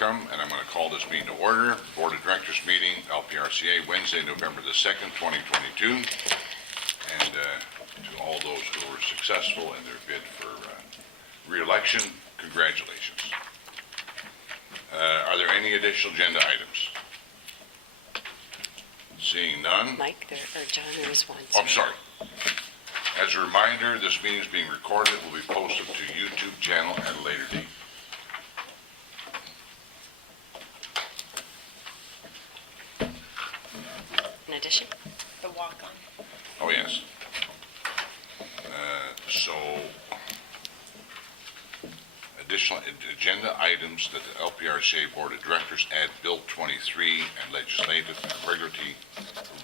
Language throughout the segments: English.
welcome, and I'm going to call this meeting to order. Board of Directors meeting, LPRCA, Wednesday, November the 2nd, 2022. And to all those who were successful in their bid for re-election, congratulations. Are there any additional agenda items? Seeing none. Mike, or John, there is one. Oh, I'm sorry. As a reminder, this meeting is being recorded. It will be posted to YouTube channel at a later date. In addition? The walk-on. Oh, yes. So, additional agenda items that the LPRCA Board of Directors add Bill 23 and legislative and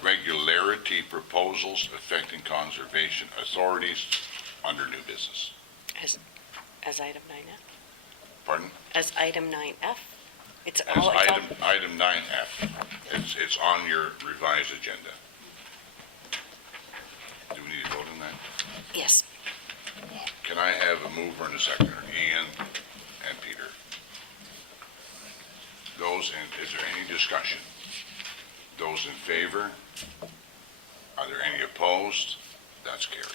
regularity proposals affecting conservation authorities under new business. As item 9F? Pardon? As item 9F? It's As all, item 9F. It's on your revised agenda. Do we need to vote on that? yes. Can I have a mover and a seconder? Ian and Peter. Is there any discussion? Those in favor? Are there any opposed? That's carried.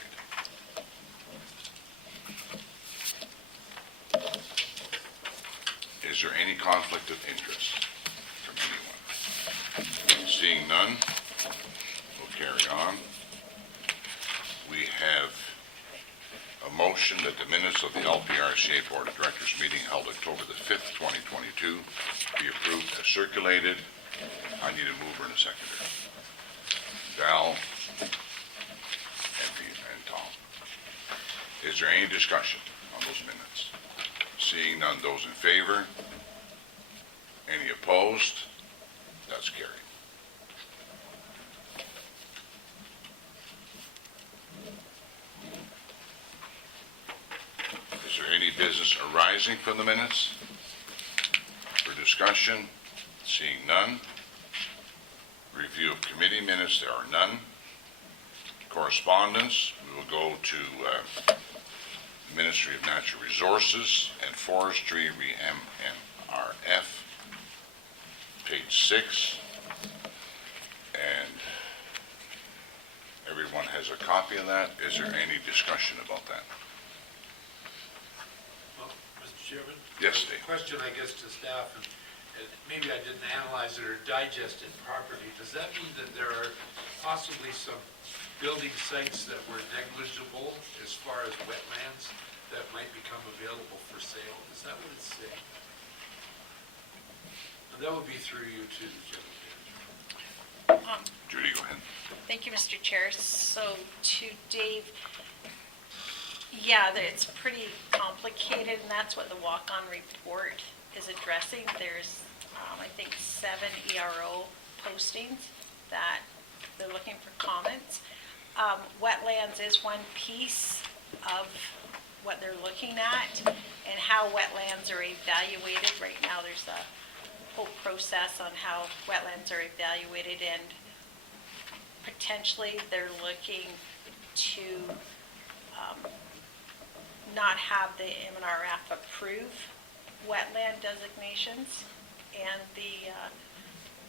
Is there any conflict of interest from anyone? Seeing none, we'll carry on. We have a motion that the minutes of the LPRCA Board of Directors meeting held October the 5th, 2022 be approved as circulated. I need a mover and a seconder. Val and Tom. Is there any discussion on those minutes? Seeing none, those in favor? Any opposed? That's carried. Is there any business arising from the minutes for discussion? Seeing none. Review of committee minutes, there are none. Correspondence, we will go to Ministry of Natural Resources and Forestry, MNRF, page 6. And everyone has a copy of that. Is there any discussion about that? Well, Mr. Chairman? Yes, Dave. Question, I guess, to staff, and maybe I didn't analyze it or digest it properly. Does that mean that there are possibly some building sites that were negligible as far as wetlands that might become available for sale? Is that what it's saying? And that would be through you too, General Manager. Judy, go ahead. Thank you, Mr. Chair. So to Dave, yeah, it's pretty complicated, and that's what the walk-on report is addressing. There's, I think, 7 ERO postings that they're looking for comments. Wetlands is one piece of what they're looking at, and how wetlands are evaluated. Right now, there's a whole process on how wetlands are evaluated, and potentially they're looking to not have the MNRF approve wetland designations and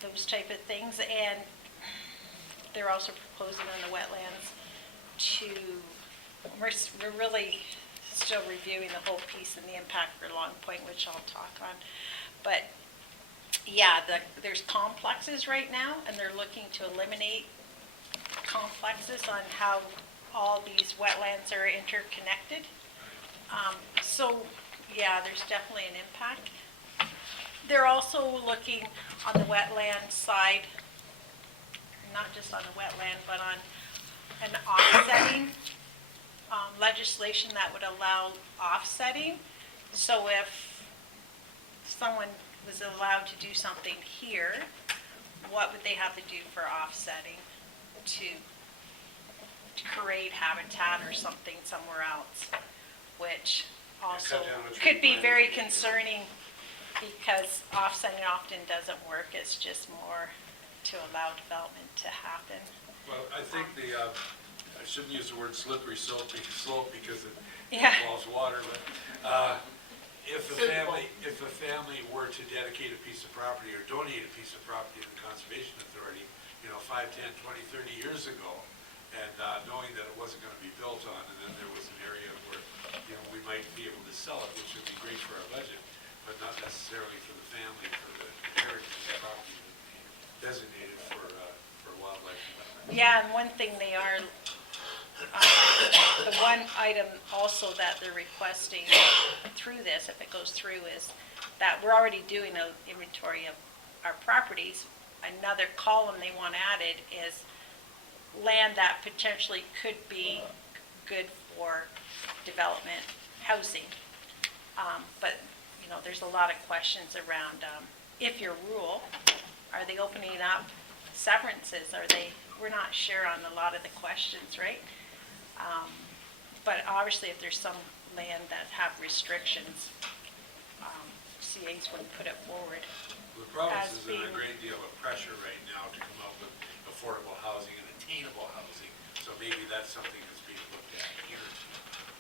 those type of things. And they're also proposing on the wetlands we're really still reviewing the whole piece and the impact for Long Point, which I'll talk on. But yeah, there's complexes right now, and they're looking to eliminate complexes on how all these wetlands are interconnected. So yeah, there's definitely an impact. They're also looking on the wetland side, not just on the wetland, but on an offsetting legislation that would allow offsetting. So if someone was allowed to do something here, what would they have to do for offsetting to create habitat or something somewhere else, which also could be very concerning, because offsetting often doesn't work. It's just more to allow development to happen. Well, I think I shouldn't use the word slippery slope because it Yeah. involves water, but if a family were to dedicate a piece of property or donate a piece of property to the Conservation Authority, 5, 10, 20, 30 years ago, and knowing that it wasn't going to be built on, and then there was an area where, we might be able to sell it, which would be great for our budget, but not necessarily for the family, for the heritage of the property that would be designated for wildlife development. Yeah, and one thing they are, the one item also that they're requesting through this, if it goes through, is that we're already doing an inventory of our properties. Another column they want added is land that potentially could be good for development, housing. But, there's a lot of questions around, if your rule, are they opening up severances? We're not sure on a lot of the questions, right? But obviously, if there's some land that have restrictions, CAs would put it forward. The province As is under a being- great deal of pressure right now to come up with affordable housing and attainable housing, so maybe that's something that's being looked at here.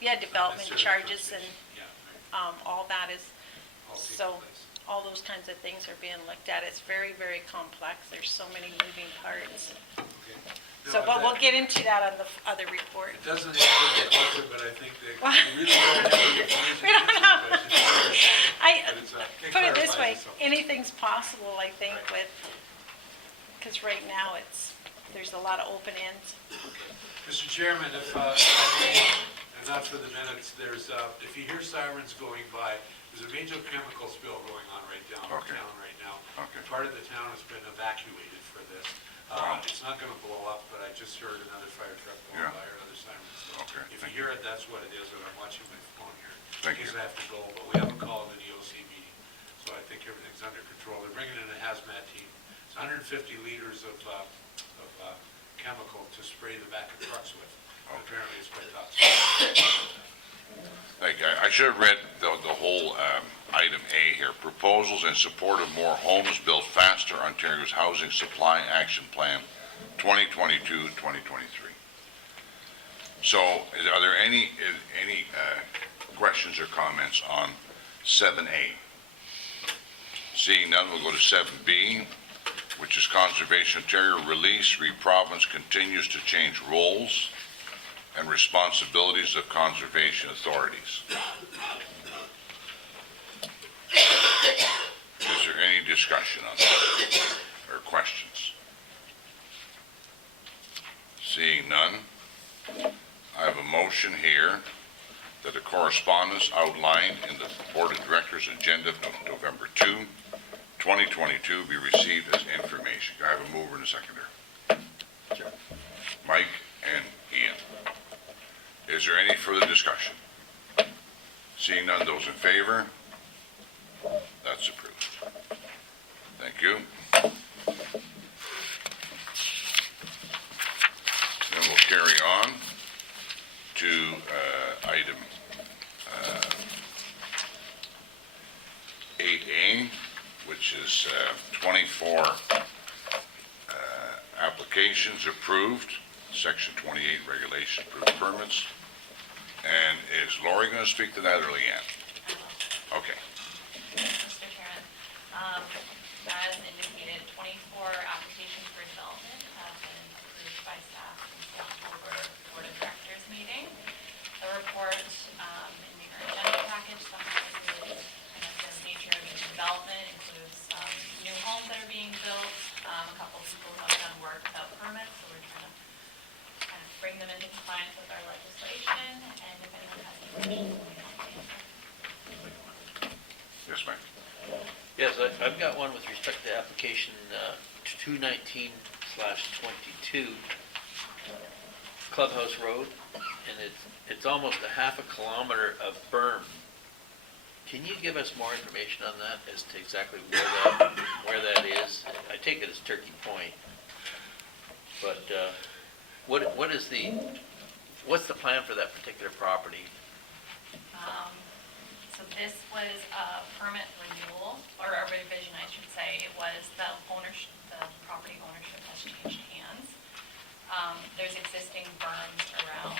Yeah, development Necessarily charges and conservation. Yeah, right. all that is, All taking so place. all those kinds of things are being looked at. It's very, very complex. There's so many moving parts. Okay. So, No, but we'll that- get into that on the other report. It doesn't answer the question, but I think that Well- we really don't have the information We to don't answer know. the question. But it's, it Put it this clarifies way, itself. anything's possible, I think, Right. because right now there's a lot of open ends. Mr. Chairman, if I may, and not for the minutes, if you hear sirens going by, there's a major chemical spill going on right downtown Okay. right now. Okay. Part of the town has been evacuated for this. Wow. It's not going to blow up, but I just heard another fire truck going Yeah. by or another siren. So Okay, if you thank hear it, that's what it is, and I'm watching my phone here. Thank In case you. I have to go, but we haven't called an EOC meeting, so I think everything's under control. They're bringing in a hazmat team. It's 150 liters of chemical to spray the back of trucks with. Apparently it's quite toxic. Thank you. I should have read the whole item A here. Proposals in support of more homes built faster, Ontario's Housing Supply Action Plan 2022-2023. So are there any questions or comments on 7A? Seeing none, we'll go to 7B, which is Conservation Ontario release. Province continues to change roles and responsibilities of conservation authorities. Is there any discussion on that or questions? Seeing none, I have a motion here that the correspondence outlined in the Board of Directors agenda of November 2, 2022 be received as information. Do I have a mover and a seconder? Sure. Mike and Ian. Is there any further discussion? Seeing none, those in favor? That's approved. Thank you. Then we'll carry on to item 8A, which is 24 applications approved, Section 28 regulation approved permits. And is Lori going to speak to that or Leanne? Okay. Mr. Chairman, as indicated, 24 applications for development have been approved by staff since the October Board of Directors meeting. The report in the agenda package summarizes the nature of each development, includes new homes that are being built, a couple of people who have done work without permits, so we're trying to kind of bring them into compliance with our legislation, and if anyone has any questions, we can answer. Yes, ma'am. Yes, I've got one with respect to application 219/22 Clubhouse Road, and it's almost a half a kilometer of berm. Can you give us more information on that as to exactly where that is? I take it as Turkey Point, but what's the plan for that particular property? So this was a permit renewal, or a revision, I should say. It was the property ownership has changed hands. There's existing berms around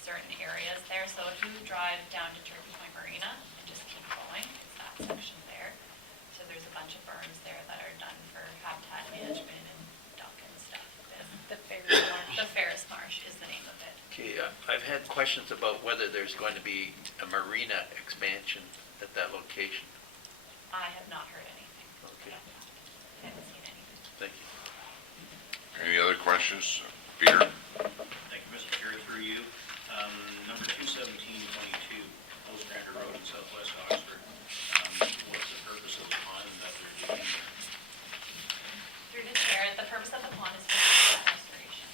certain areas there, so if you drive down to Turkey Point Marina and just keep going section there. So there's a bunch of berms there that are done for habitat management and duck and stuff. The Ferris Marsh. The Ferris Marsh is the name of it. Okay, I've had questions about whether there's going to be a marina expansion at that location. I have not heard anything. Okay. I haven't seen anything. Thank you. Any other questions? Peter? Thank you, Mr. Chair, through you. Number 21722, Post Grander Road in southwest Oxford. What's the purpose of the pond that they're doing there? Through the chair, the purpose of the pond is for habitat restoration.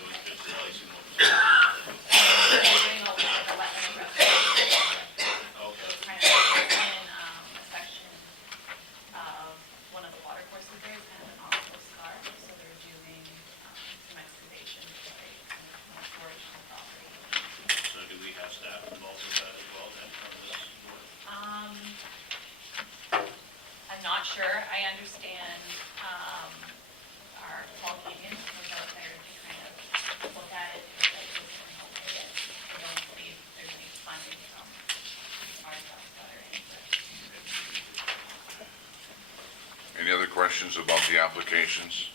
So it's just replacing what was We're doing a lot of the wetland restoration. So okay. it's kind of in a section of one of the water courses there, it's kind of an awful scar. So they're doing some excavation to like kind of storage of the property. So do we have staff involved with that as well then from this work? I'm not sure. I understand our Paul Keegan was out there to kind of look at it, if it was going to okay it. I don't believe there's any funding from our staff that are in for it. Any other questions about the applications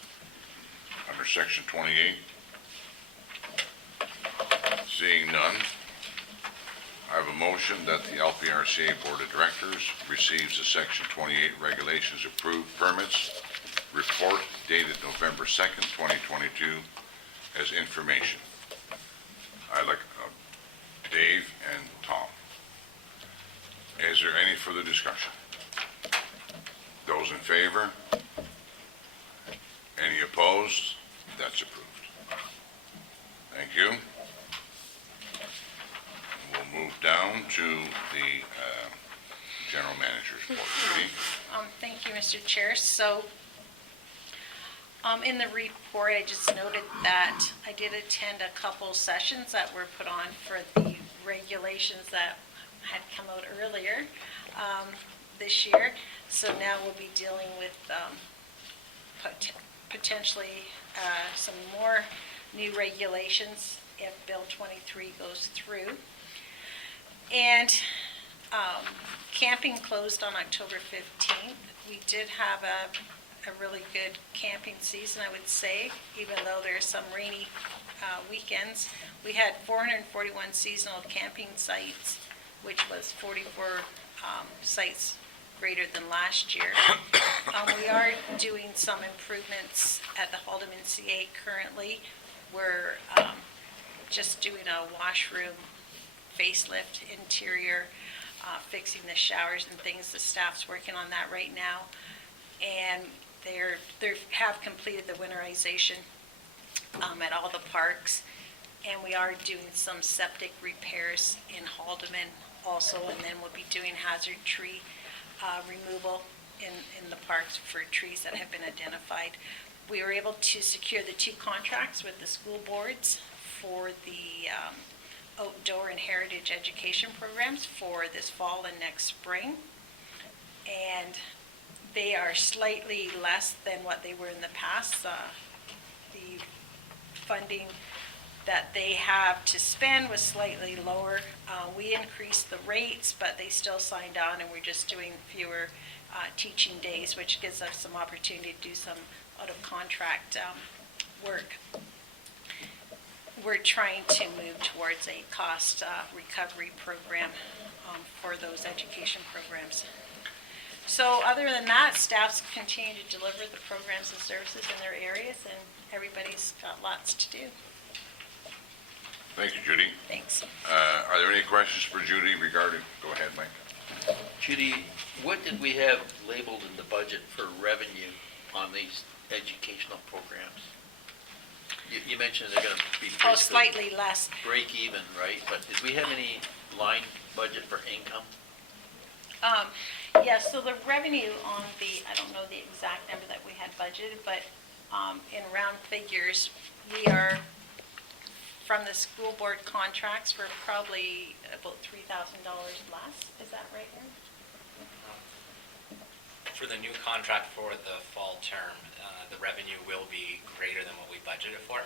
under section 28? Seeing none, I have a motion that the LPRCA Board of Directors receives the section 28 regulations approved permits report dated November 2nd, 2022 as information. I'd like Dave and Tom. Is there any further discussion? Those in favor? Any opposed? That's approved. Thank you. We'll move down to the general manager's report. Judy? Thank you, Mr. Chair. So, in the report, I just noted that I did attend a couple sessions that were put on for the regulations that had come out earlier this year. So now we'll be dealing with potentially some more new regulations if Bill 23 goes through. And camping closed on October 15th. We did have a really good camping season, I would say, even though there's some rainy weekends. We had 441 seasonal camping sites, which was 44 sites greater than last year. We are doing some improvements at the Haldeman CA currently. We're just doing a washroom facelift interior, fixing the showers and things. The staff's working on that right now. And they have completed the winterization at all the parks. And we are doing some septic repairs in Haldeman also, and then we'll be doing hazard tree removal in the parks for trees that have been identified. We were able to secure the 2 contracts with the school boards for the outdoor and heritage education programs for this fall and next spring. And they are slightly less than what they were in the past. The funding that they have to spend was slightly lower. We increased the rates, but they still signed on, and we're just doing fewer teaching days, which gives us some opportunity to do some out-of-contract work. We're trying to move towards a cost recovery program for those education programs. So other than that, staffs continue to deliver the programs and services in their areas, and everybody's got lots to do. Thank you, Judy. Thanks. Are there any questions for Judy regarding, go ahead, Mike. Judy, what did we have labeled in the budget for revenue on these educational programs? You mentioned they're going to be Oh, basically slightly less. break even, right? But did we have any line budget for income? Yes, so the revenue on the, I don't know the exact number that we had budgeted, but in round figures, we are, from the school board contracts, we're probably about $3,000 less. Is that right, Aaron? For the new contract for the fall term, the revenue will be greater than what we budgeted for,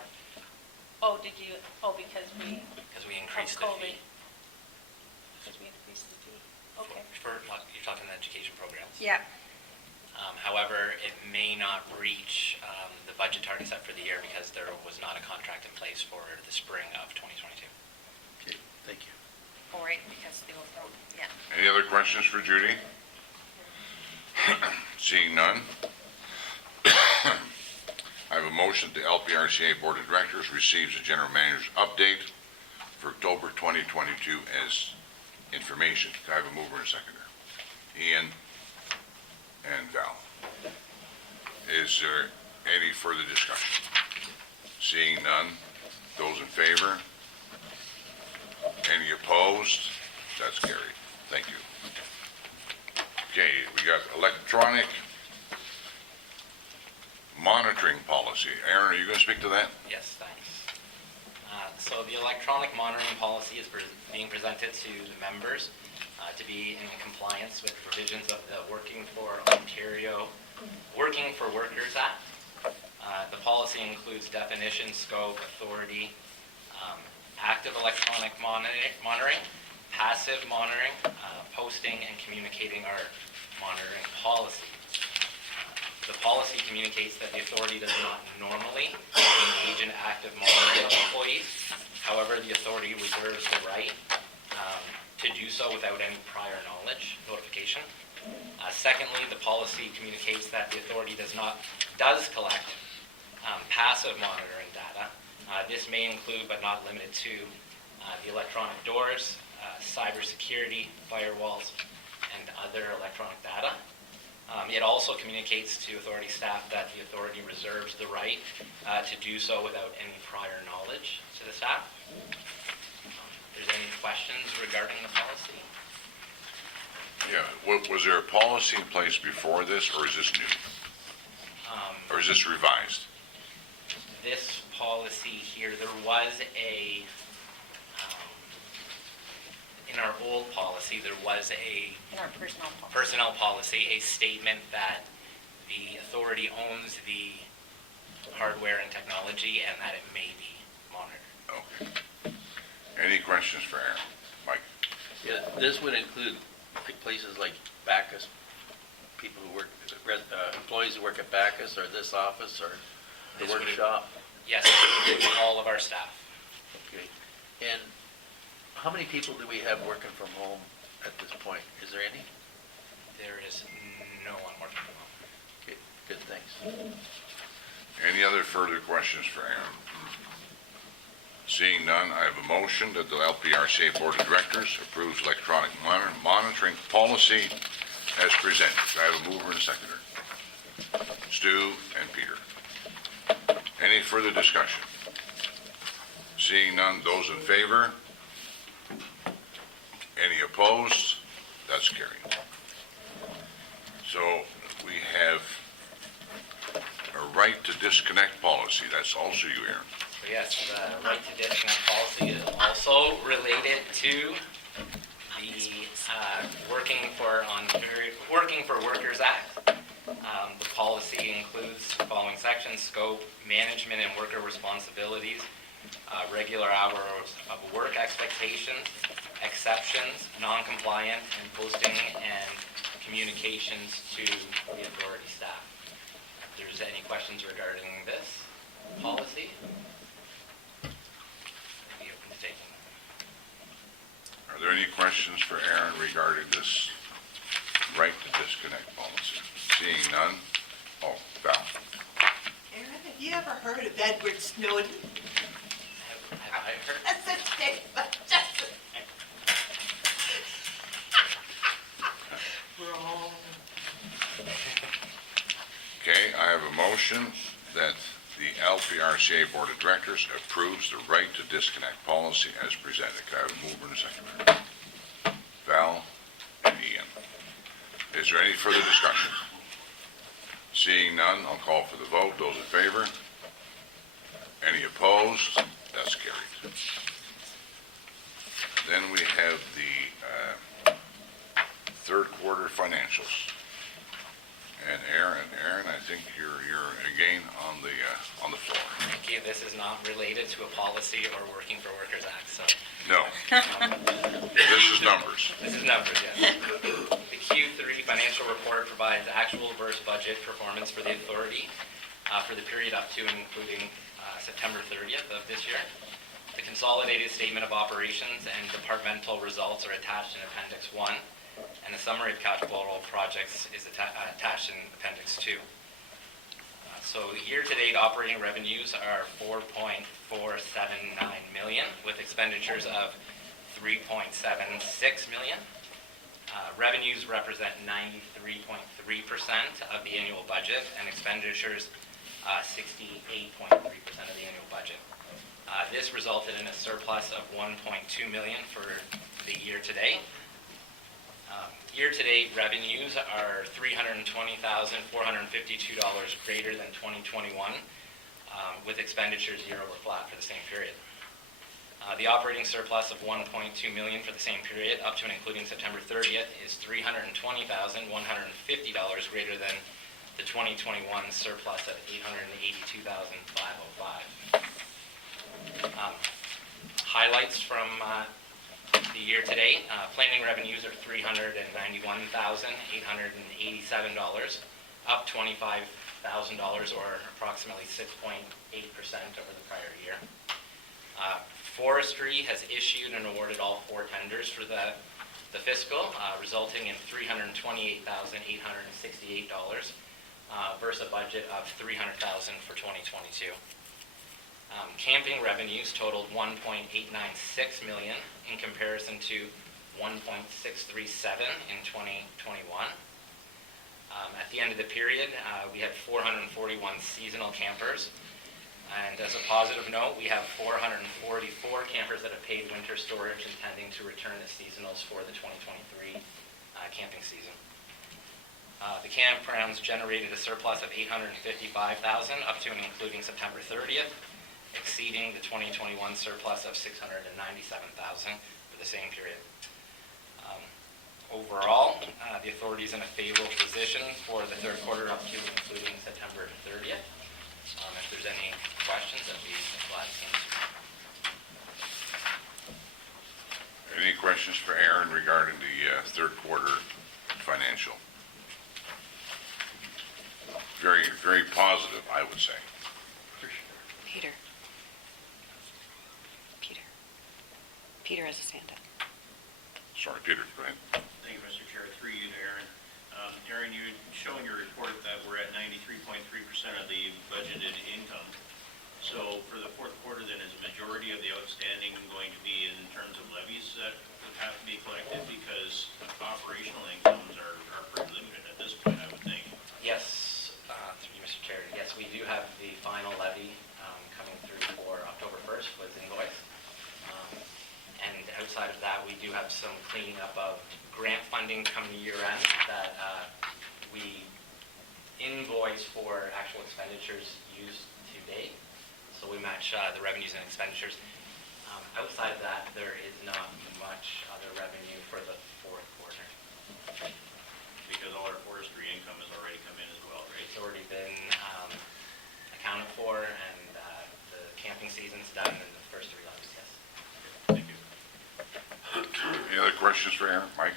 Oh, did you, because we, because we increased the COVID. fee. Because we increased the fee. For- Okay. For, you're talking education programs. Yeah, However, it may not reach the budget target set for the year because there was not a contract in place for the spring of 2022. Okay, thank you. all right, because they will, yeah. Any other questions for Judy? Seeing none. I have a motion the LPRCA Board of Directors receives the General Manager's update for October 2022 as information. Can I have a mover and a seconder? Ian and Val. Is there any further discussion? Seeing none, those in favor? Any opposed? That's carried. Thank you. Okay, we got electronic monitoring policy. Aaron, are you going to speak to that? Yes, thanks. So the electronic monitoring policy is being presented to the members to be in compliance with provisions of the Working for Workers Act. The policy includes definition, scope, authority, active electronic monitoring, passive monitoring, posting, and communicating our monitoring policy. The policy communicates that the authority does not normally engage in active monitoring of employees. However, the authority reserves the right to do so without any prior knowledge, notification. Secondly, the policy communicates that the authority does collect passive monitoring data. This may include, but not limited to, the electronic doors, cybersecurity, firewalls, and other electronic data. It also communicates to authority staff that the authority reserves the right to do so without any prior knowledge to the staff. If there's any questions regarding the policy? Yeah. Was there a policy in place before this, or is this new? Or is this revised? This policy here, there was in our old policy, there was In our personnel policy. personnel policy, a statement that the authority owns the hardware and technology and that it may be monitored. Okay. Any questions for Aaron? Mike? Yeah, this would include like places like Bacchus, people who work, employees who work at Bacchus or this office or the This would- workshop. Yes, it includes all of our staff. Okay. And how many people do we have working from home at this point? Is there any? There is no one working from home. Okay, good, thanks. Any other further questions for Aaron? Seeing none, I have a motion that the LPRCA Board of Directors approves electronic monitoring policy as presented. Do I have a mover and a seconder? Stu and Peter. Any further discussion? Seeing none, those in favor? Any opposed? That's carried. So we have a right to disconnect policy. That's also you, Aaron. So yes, the right to disconnect policy is also related to the Working for Workers Act. The policy includes the following sections: scope, management and worker responsibilities, regular hours of work expectations, exceptions, non-compliance, and posting and communications to the authority staff. If there's any questions regarding this policy, I'd be open to taking them. Are there any questions for Aaron regarding this right to disconnect policy? Seeing none? Oh, Val. Aaron, have you ever heard of Edward Snowden? Have I heard? That's a statement. Wrong. Okay, I have a motion that the LPRCA Board of Directors approves the right to disconnect policy as presented. Can I have a mover and a seconder? Val and Ian. Is there any further discussion? Seeing none, I'll call for the vote. Those in favor? Any opposed? That's carried. Then we have the third quarter financials. And Aaron, I think you're again on the floor. Thank you. This is not related to a policy or Working for Workers Act, so No. This is numbers. this is numbers, yes. The Q3 financial report provides actual versus budget performance for the authority for the period up to and including September 30th of this year. The consolidated statement of operations and departmental results are attached in Appendix 1, and the summary of capital projects is attached in Appendix 2. So year-to-date operating revenues are $4.479 million, with expenditures of $3.76 million. Revenues represent 93.3% of the annual budget, and expenditures 68.3% of the annual budget. This resulted in a surplus of $1.2 million for the year-to-date. Year-to-date revenues are $320,452 greater than 2021, with expenditures year over flat for the same period. The operating surplus of $1.2 million for the same period, up to and including September 30th, is $320,150 greater than the 2021 surplus of $882,505. Highlights from the year-to-date, planning revenues are $391,887, up $25,000 or approximately 6.8% over the prior year. Forestry has issued and awarded all 4 tenders for the fiscal, resulting in $328,868 versus a budget of $300,000 for 2022. Camping revenues totaled $1.896 million in comparison to $1.637 in 2021. At the end of the period, we had 441 seasonal campers. And as a positive note, we have 444 campers that have paid winter storage intending to return as seasonals for the 2023 camping season. The campgrounds generated a surplus of $855,000 up to and including September 30th, exceeding the 2021 surplus of $697,000 for the same period. Overall, the authority is in a favorable position for the third quarter up to and including September 30th. If there's any questions, I'd be glad to answer. Any questions for Aaron regarding the third quarter financial? Very, very positive, I would say. Peter. Peter has his hand up. Sorry, Peter, go ahead. Thank you, Mr. Chair. Through you to Aaron. Aaron, you show in your report that we're at 93.3% of the budgeted income. So for the fourth quarter, then, is the majority of the outstanding going to be in terms of levies that would have to be collected? Because operational incomes are pretty limited at this point, I would think. Yes, through you, Mr. Chair. Yes, we do have the final levy coming through for October 1st with invoice. And outside of that, we do have some cleaning up of grant funding coming year end that we invoice for actual expenditures used to date. So we match the revenues and expenditures. Outside of that, there is not much other revenue for the fourth quarter. Because all our forestry income has already come in as well, right? It's already been accounted for, and the camping season's done in the first 3 levies, yes. Thank you. Any other questions for Aaron? Mike?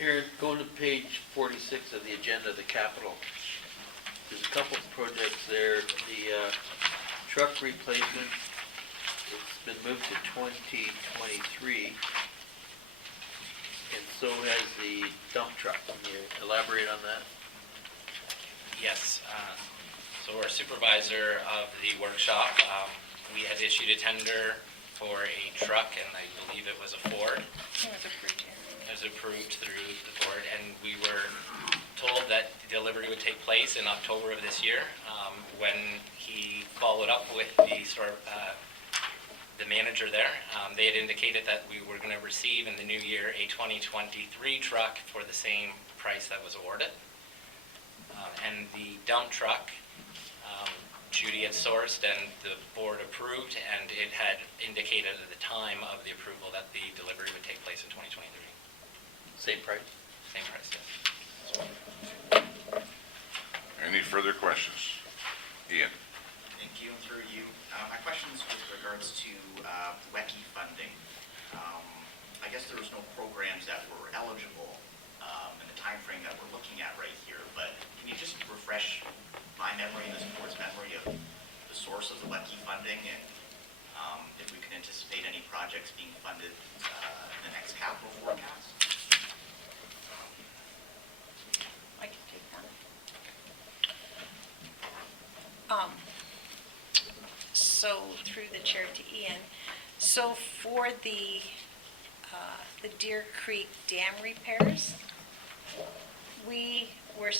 Aaron, going to page 46 of the agenda, the capital. There's a couple of projects there. The truck replacement, it's been moved to 2023, and so has the dump truck. Can you elaborate on that? Yes. So our supervisor of the workshop, we had issued a tender for a truck, and I believe it was a Ford. It was approved, yeah. It was approved through the board, and we were told that the delivery would take place in October of this year. When he followed up with the manager there, they had indicated that we were going to receive in the new year a 2023 truck for the same price that was awarded. And the dump truck, Judy had sourced and the board approved, and it had indicated at the time of the approval that the delivery would take place in 2023. Same price? Same price, yes. Any further questions? Ian? Thank you, and through you. My question is with regards to WECI funding. I guess there was no programs that were eligible capital forecast? I can take that. So through the chair to Ian, so for the Deer Creek Dam repairs, we were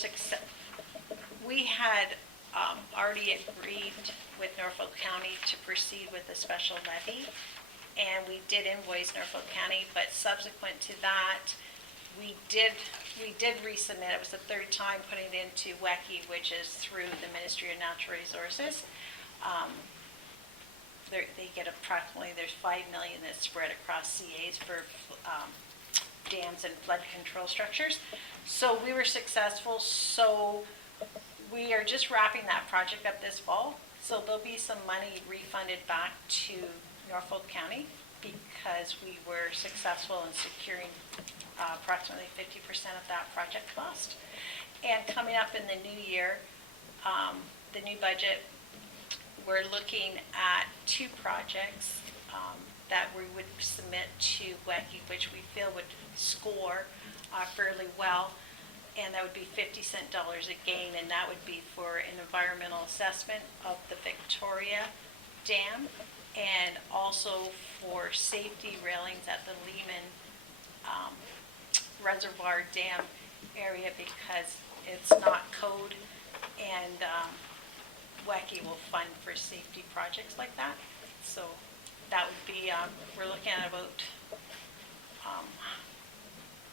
we had already agreed with Norfolk County to proceed with a special levy, and we did invoice Norfolk County, but subsequent to that, we did resubmit. It was the third time putting it into WECI, which is through the Ministry of Natural Resources. They get approximately, there's 5 million that's spread across CAs for dams and flood control structures. So we were successful. So we are just wrapping that project up this fall. So there'll be some money refunded back to Norfolk County because we were successful in securing approximately 50% of that project cost. And coming up in the new year, the new budget, we're looking at 2 projects that we would submit to WECI, which we feel would score fairly well. And that would be 50-cent dollars a gain, and that would be for an environmental assessment of the Victoria Dam and also for safety railings at the Lehman Reservoir Dam area because it's not code, and WECI will fund for safety projects like that. So that would be, we're looking at about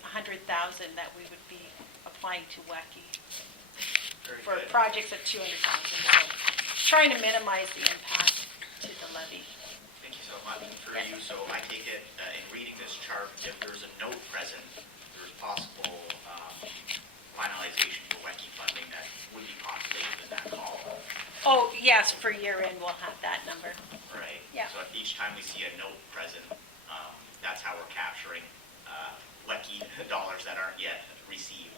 100,000 that we would be applying to WECI for projects of 200,000. So trying to minimize the impact to the levy. Thank you so much. For you, so I take it in reading this chart, if there's a note present, there's possible finalization for WECI funding that would be populated in that column. Oh, yes, for year end, we'll have that number. Right. Yeah. So if each time we see a note present, that's how we're capturing WECI dollars that aren't yet received.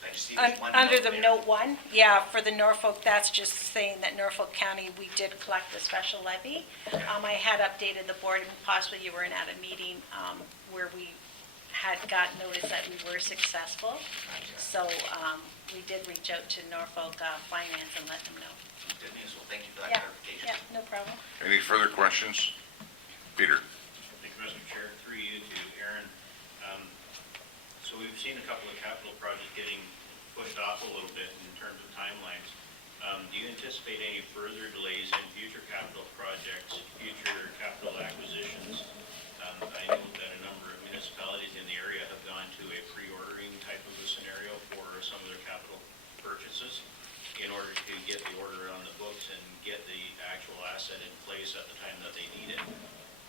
I just see there's one Under note the there. note 1, yeah, for the Norfolk, that's just saying that Norfolk County, we did collect the special levy. I had updated the board, and possibly you weren't at a meeting where we had got notice that we were successful. So we did reach out to Norfolk Finance and let them know. Good news. Well, thank you for that clarification. Yeah, no problem. Any further questions? Peter? Thank you, Mr. Chair. Through you to Aaron. So we've seen a couple of capital projects getting pushed off a little bit in terms of timelines. Do you anticipate any further delays in future capital projects, future capital acquisitions? I know that a number of municipalities in the area have gone to a pre-ordering type of a scenario for some of their capital purchases in order to get the order on the books and get the actual asset in place at the time that they need it.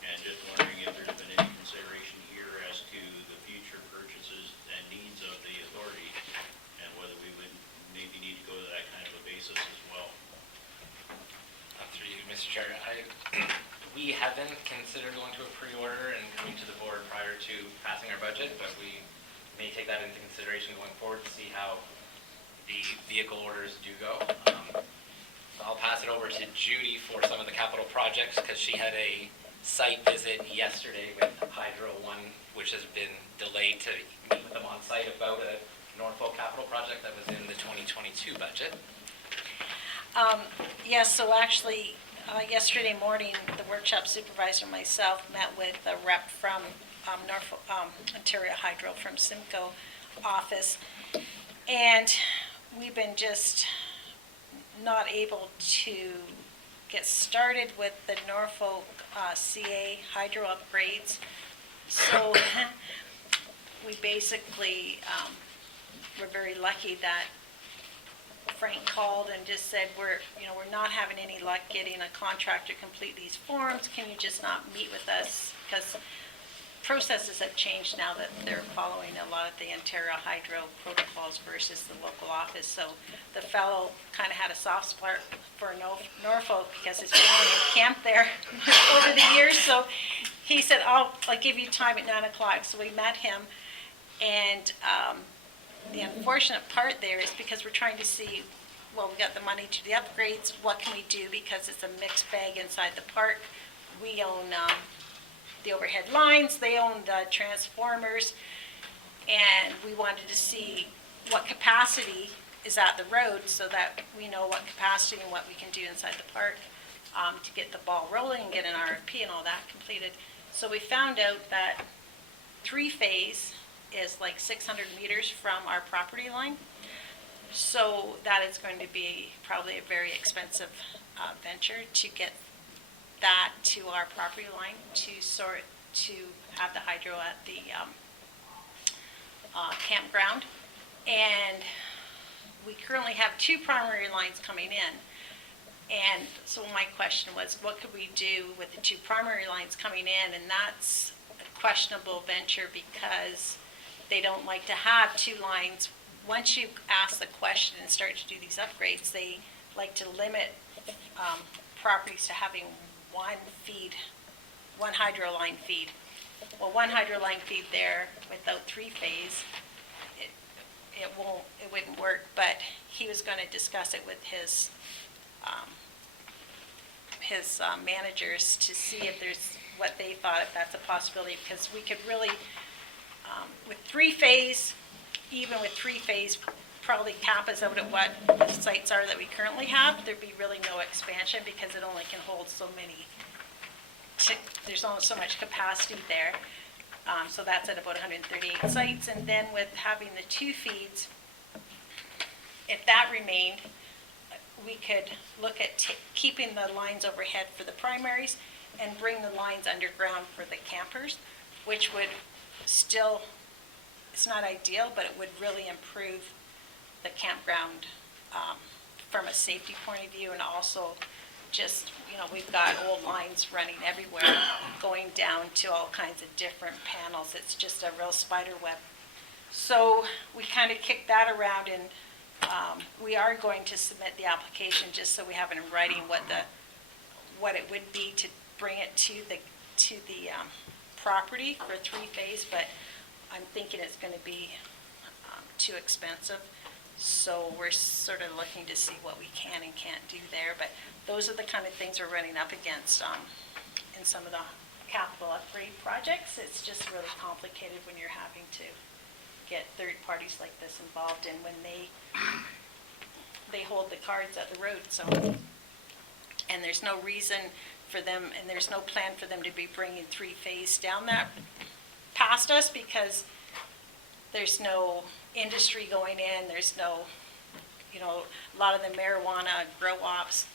And just wondering if there's been any consideration here as to the future purchases and needs of the authority and whether we would maybe need to go to that kind of a basis as well. Through you, Mr. Chair, we haven't considered going to a pre-order and coming to the board prior to passing our budget, but we may take that into consideration going forward to see how the vehicle orders do go. I'll pass it over to Judy for some of the capital projects because she had a site visit yesterday with Hydro 1, which has been delayed to meet with them on site about a Norfolk capital project that was in the 2022 budget. Yes, so actually, yesterday morning, the workshop supervisor and myself met with a rep from Norfolk, Ontario Hydro from Simcoe office, and we've been just not able to get started with the Norfolk CA hydro upgrades. So we basically were very lucky that Frank called and just said, we're not having any luck getting a contractor to complete these forms. Can you just not meet with us? Because processes have changed now that they're following a lot of the Ontario Hydro protocols versus the local office. So the fellow kind of had a soft spot for Norfolk because his family had camped there over the years. So he said, I'll give you time at 9 o'clock. So we met him, and the unfortunate part there is because we're trying to see, well, we got the money to the upgrades, what can we do? Because it's a mixed bag inside the park. We own the overhead lines, they own the transformers, and we wanted to see what capacity is at the road so that we know what capacity and what we can do inside the park to get the ball rolling and get an RFP and all that completed. So we found out that three-phase is like 600 meters from our property line. So that is going to be probably a very expensive venture to get that to our property line to have the hydro at the campground. And we currently have two primary lines coming in. And so my question was, what could we do with the two primary lines coming in? And that's a questionable venture because they don't like to have two lines. Once you ask the question and start to do these upgrades, they like to limit properties to having one feed, one hydro line feed. Well, one hydro line feed there without three-phase, it wouldn't work, but he was going to discuss it with his managers to see if there's what they thought, if that's a possibility, because we could really, with three-phase, even with three-phase, probably cap us out at what the sites are that we currently have. There'd be really no expansion because it only can hold so many, there's only so much capacity there. So that's at about 138 sites. And then with having the two feeds, if that remained, we could look at keeping the lines overhead for the primaries and bring the lines underground for the campers, which would still, it's not ideal, but it would really improve the campground from a safety point of view, and also just, we've got old lines running everywhere, going down to all kinds of different panels. It's just a real spider web. So we kind of kicked that around, and we are going to submit the application just so we have it in writing what it would be to bring it to the property for three-phase, but I'm thinking it's going to be too expensive. So we're sort of looking to see what we can and can't do there. But those are the kind of things we're running up against in some of the capital upgrade projects. It's just really complicated when you're having to get third parties like this involved, and when they hold the cards at the road. So, and there's no reason for them, and there's no plan for them to be bringing three-phase down that past us, because there's no industry going in, there's no, a lot of the marijuana grow ops,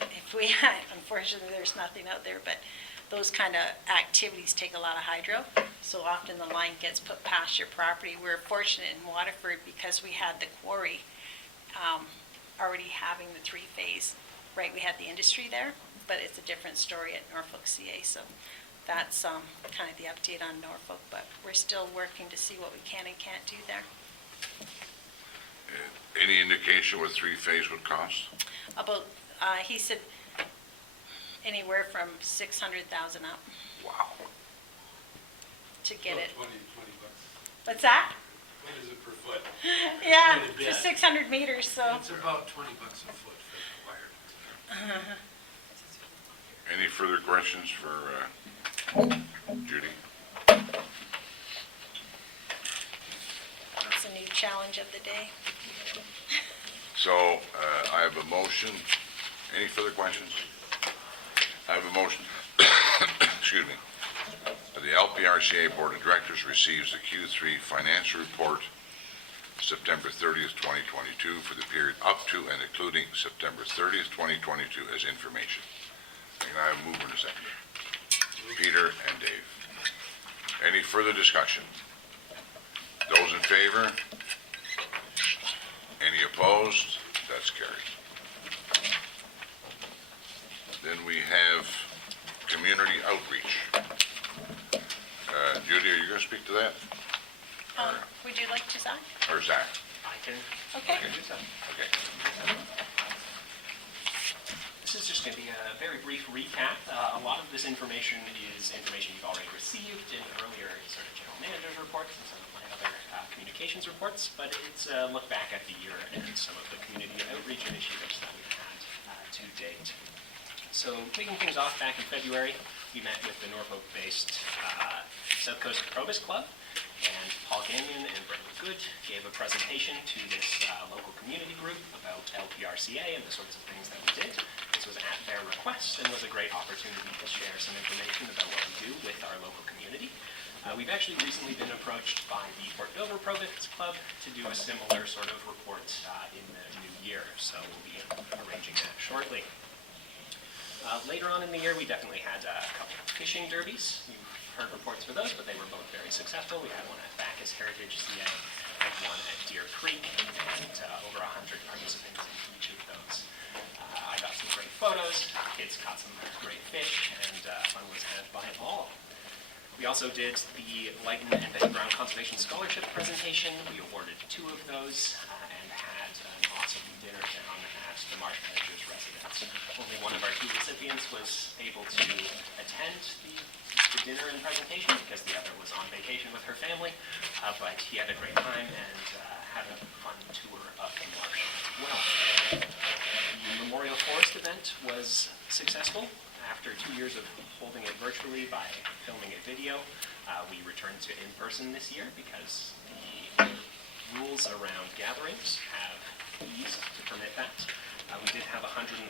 if we had, unfortunately, there's nothing out there, but those kind of activities take a lot of hydro, so often the line gets put past your property. We're fortunate in Waterford because we had the quarry already having the three-phase, right? We had the industry there, but it's a different story at Norfolk CA, so that's kind of the update on Norfolk, but we're still working to see what we can and can't do there. Any indication what three-phase would cost? About, he said anywhere from 600,000 up Wow. to get it. 20 bucks. What's that? What is it per foot? Yeah, Quite a bit. for 600 meters, so. It's about 20 bucks a foot for the wire. Any further questions for Judy? It's a new challenge of the day. So I have a motion. Any further questions? I have a motion. Excuse me. The LPRCA Board of Directors receives the Q3 financial report September 30th, 2022 for the period up to and including September 30th, 2022 as information. Can I have a mover and a seconder? Peter and Dave. Any further discussion? Those in favor? Any opposed? That's carried. Then we have community outreach. Judy, are you going to speak to that? Would you like to, Zach? Or Zach? I can Okay. do so. Okay. This is just going to be a very brief recap. A lot of this information is information you've already received in earlier sort of general manager's reports and some of my other communications reports, but it's a look back at the year and some of the community outreach initiatives that we've had to date. So kicking things off back in February, we met with the Norfolk-based South Coast Probus Club, and Paul Gagnon and Brendan Good gave a presentation to this local community group about LPRCA and the sorts of things that we did. This was at their request and was a great opportunity to share some information about what we do with our local community. We've actually recently been approached by the Port Dover Probus Club to do a similar sort of report in the new year, so we'll be arranging that shortly. Later on in the year, we definitely had a couple of fishing derbies. You've heard reports for those, but they were both very successful. We had one at Bacchus Heritage CA, and one at Deer Creek, and over 100 participants in each of those. I got some great photos, kids caught some great fish, and fun was had by all. We also did the Lighton and Betty Brown Conservation Scholarship presentation. We awarded 2 of those and had an awesome dinner down at the Marsh Manager's residence. Only one of our 2 recipients was able to attend the dinner and presentation because the other was on vacation with her family, but he had a great time and had a fun tour of the marsh as well. The Memorial Forest event was successful. After 2 years of holding it virtually by filming a video, we returned to in-person this year because the rules around gatherings have eased to permit that. We did have 136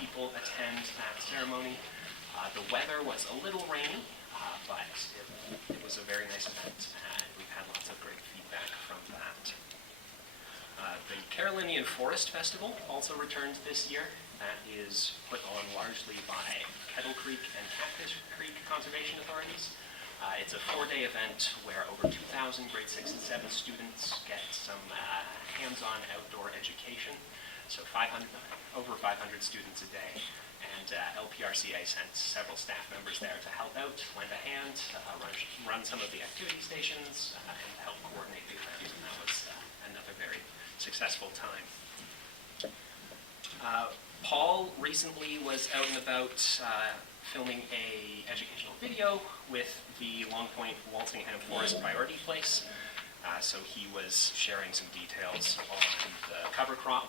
people attend that ceremony. The weather was a little rainy, but it was a very nice event, and we've had lots of great feedback from that. The Carolinian Forest Festival also returned this year. That is put on largely by Kettle Creek and Cactus Creek Conservation Authorities. It's a 4-day event where over 2,000 grade 6 and 7 students get some hands-on outdoor education. So over 500 students a day. And LPRCA sent several staff members there to help out, lend a hand, run some of the activity stations, and help coordinate the event. And that was another very successful time. Paul recently was out and about filming a educational video with the Long Point Walsingham Forest Priority Place. So he was sharing some details on the cover crop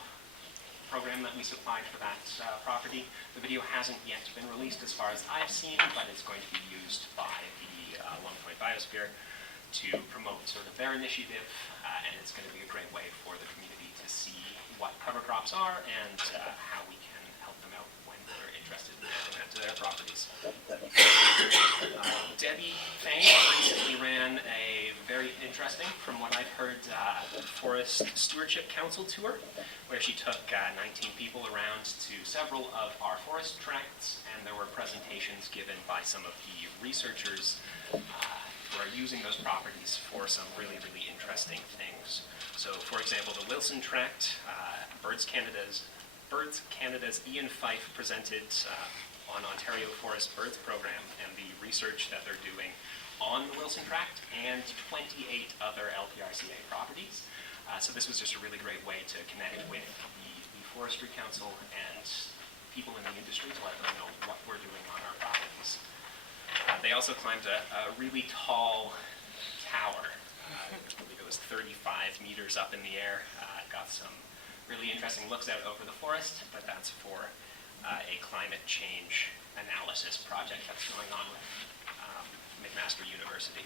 program that we supplied for that property. The video hasn't yet been released as far as I've seen, but it's going to be used by the Long Point Biosphere to promote sort of their initiative, and it's going to be a great way for the community to see what cover crops are and how we can help them out when they're interested in adding that to their properties. Debbie Fain recently ran a very interesting, from what I've heard, Forest Stewardship Council tour, where she took 19 people around to several of our forest tracts, and there were presentations given by some of the researchers who are using those properties for some really, really interesting things. So, for example, the Wilson Tract, Birds Canada's Ian Fife presented on Ontario Forest Birds Program and the research that they're doing on the Wilson Tract and 28 other LPRCA properties. So this was just a really great way to connect with the Forestry Council and people in the industry to let them know what we're doing on our properties. They also climbed a really tall tower. I believe it was 35 meters up in the air. Got some really interesting looks out over the forest, but that's for a climate change analysis project that's going on with McMaster University.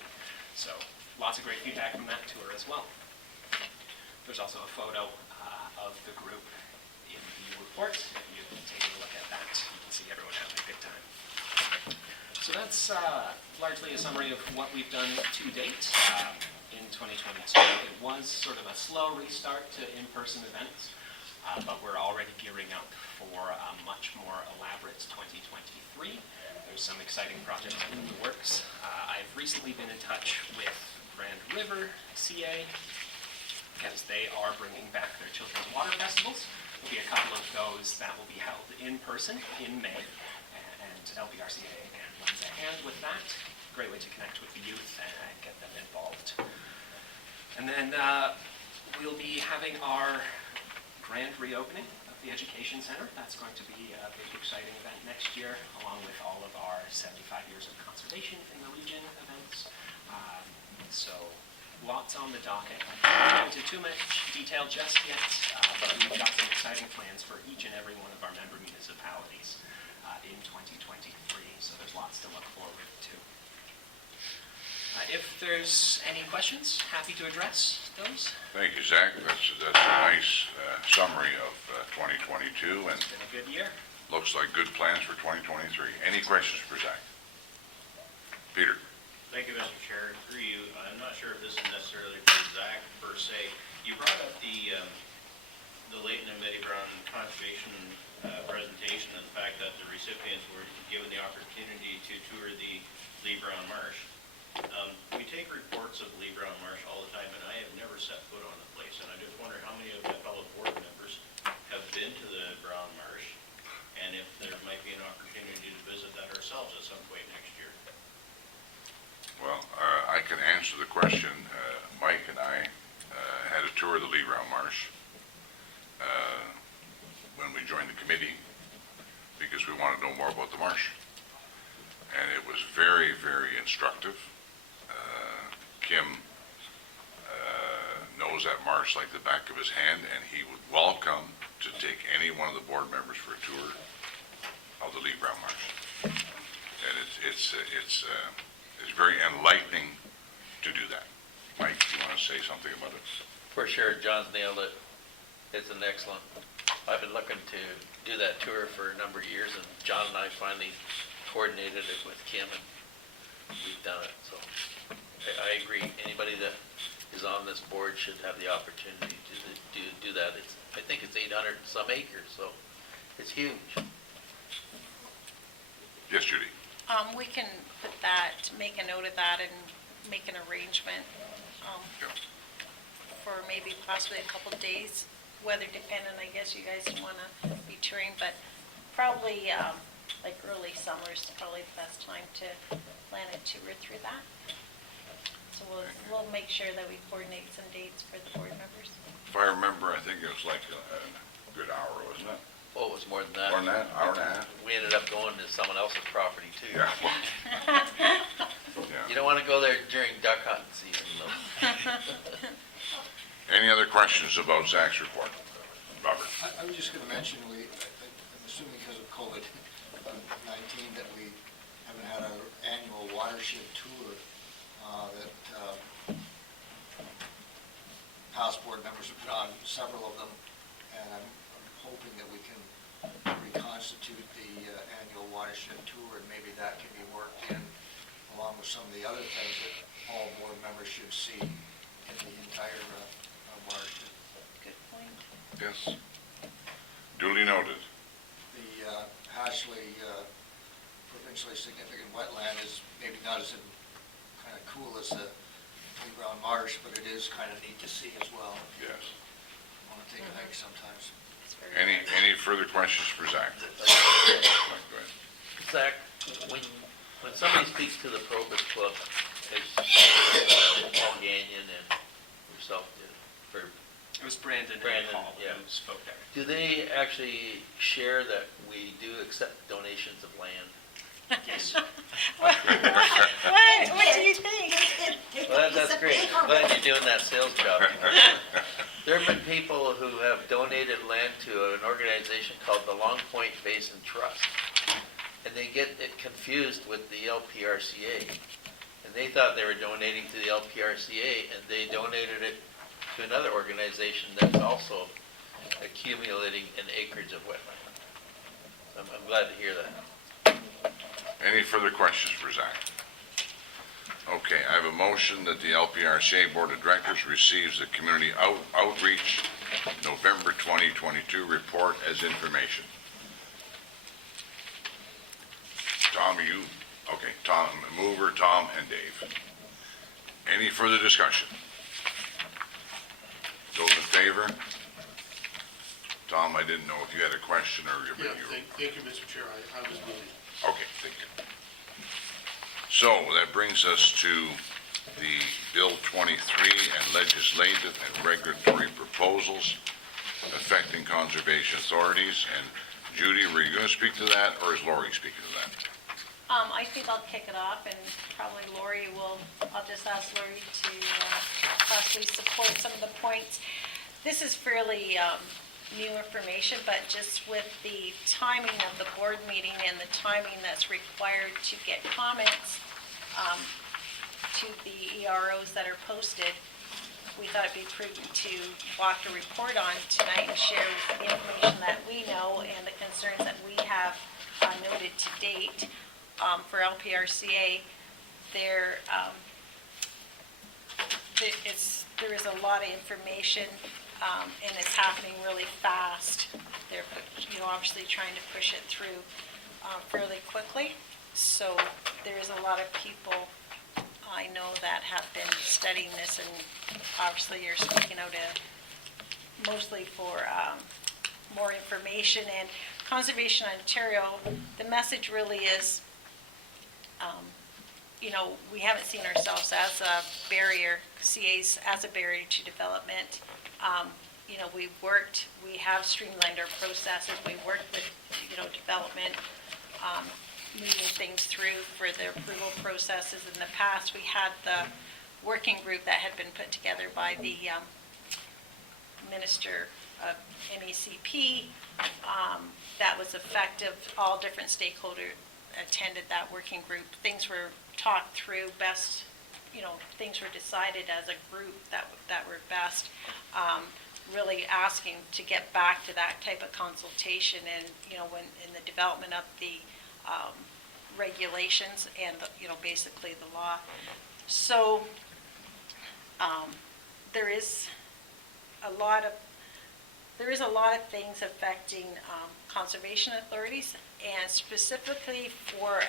So lots of great feedback from that tour as well. There's also a photo of the group in the report. If you take a look at that, you can see everyone having a good time. So that's largely a summary of what we've done to date in 2022. It was sort of a slow restart to in-person events, but we're already gearing up for a much more elaborate 2023. There's some exciting projects in the works. I've recently been in touch with Grand River CA because they are bringing back their Children's Water Festivals. There'll be a couple of those that will be held in person in May, and LPRCA again lends a hand with that. Great way to connect with the youth and get them involved. And then we'll be having our grand reopening of the Education Center. That's going to be a big, exciting event next year, along with all of our 75 years of conservation in the region events. So lots on the docket. I won't go into too much detail just yet, but we've got some exciting plans for each and every one of our member municipalities in 2023, so there's lots to look forward to. If there's any questions, happy to address those. Thank you, Zach. That's a nice summary of 2022, and It's been a good year. looks like good plans for 2023. Any questions for Zach? Peter? Thank you, Mr. Chair. Through you, I'm not sure if this is necessarily for Zach per se. You brought up the Leighton and Betty Brown conservation presentation and the fact that the recipients were given the opportunity to tour the Lee Brown Marsh. We take reports of Lee Brown Marsh all the time, and I have never set foot on the place, and I just wonder how many of my fellow board members have been to the Brown Marsh, and if there might be an opportunity to visit that ourselves at some point next year. Well, I can answer the question. Mike and I had a tour of the Lee Brown Marsh when we joined the committee because we wanted to know more about the marsh. And it was very, very instructive. Kim knows that marsh like the back of his hand, and he would welcome to take any one of the board members for a tour of the Lee Brown Marsh. And it's very enlightening to do that. Mike, do you want to say something about it? For sure, John's nailed it. It's an excellent, I've been looking to do that tour for a number of years, and John and I finally coordinated it with Kim, and we've done it, so I agree. Anybody that is on this board should have the opportunity to do that. I think it's 800 and some acres, so it's huge. Yes, Judy? We can put that, make a note of that and make an arrangement Yeah. for maybe possibly a couple days, weather dependent, I guess you guys want to be touring, but probably like early summer is probably the best time to plan a tour through that. So we'll make sure that we coordinate some dates for the board members. If I remember, I think it was like a good hour, wasn't it? Oh, it was more than that. More than that, hour and a half? We ended up going to someone else's property too. Yeah. You don't want to go there during duck hunting season though. Any other questions about Zach's report? Robert? I was just going to mention, I'm assuming because of COVID-19 that we haven't had our annual watershed tour that House board members have put on, several of them, and I'm hoping that we can reconstitute the annual watershed tour, and maybe that can be worked in along with some of the other things that all board members should see in the entire watershed. Good point. Yes. Duly noted. The Ashley provincially significant wetland is maybe not as kind of cool as the Lee Brown Marsh, but it is kind of neat to see as well. Yes. I want to take a hike sometimes. It's very Any further questions for Zach? Go ahead. Zach, when somebody speaks to the Probus Club, as Paul Gagnon and yourself did, or It was Brandon Brandon, and Paul yeah. who spoke there. do they actually share that we do accept donations of land? Yes. What do you think? Well, that's great. I'm glad you're doing that sales job. There have been people who have donated land to an organization called the Long Point Basin Trust, and they get it confused with the LPRCA. And they thought they were donating to the LPRCA, and they donated it to another organization that's also accumulating an acreage of wetland. I'm glad to hear that. Any further questions for Zach? Okay, I have a motion that the LPRCA Board of Directors receives the Community Outreach November 2022 report as information. Tom, okay, Tom, mover, Tom, and Dave. Any further discussion? Those in favor? Tom, I didn't know if you had a question or you Yeah, thank you, Mr. Chair. I was moving. Okay, thank you. So that brings us to the Bill 23 and legislative and regulatory proposals affecting conservation authorities. And Judy, were you going to speak to that, or is Lori speaking to that? I think I'll kick it off, and probably I'll just ask Lori to possibly support some of the points. This is fairly new information, but just with the timing of the board meeting and the timing that's required to get comments to the EROs that are posted, we thought it'd be prudent to walk a report on tonight and share the information that we know and the concerns that we have noted to date. For LPRCA, there is a lot of information, and it's happening really fast. They're, obviously trying to push it through fairly quickly. So there is a lot of people I know that have been studying this, and obviously you're speaking out mostly for more information. And Conservation Ontario, the message really is, we haven't seen ourselves as a barrier, CAs as a barrier to development. We have streamlined our processes. We worked with, development, moving things through for the approval processes. In the past, we had the working group that had been put together by the Minister of MECP. That was effective. All different stakeholders attended that working group. Things were talked through best, things were decided as a group that were best. Really asking to get back to that type of consultation, and when in the development of the regulations and basically the law. So there is a lot of things affecting conservation authorities, and specifically for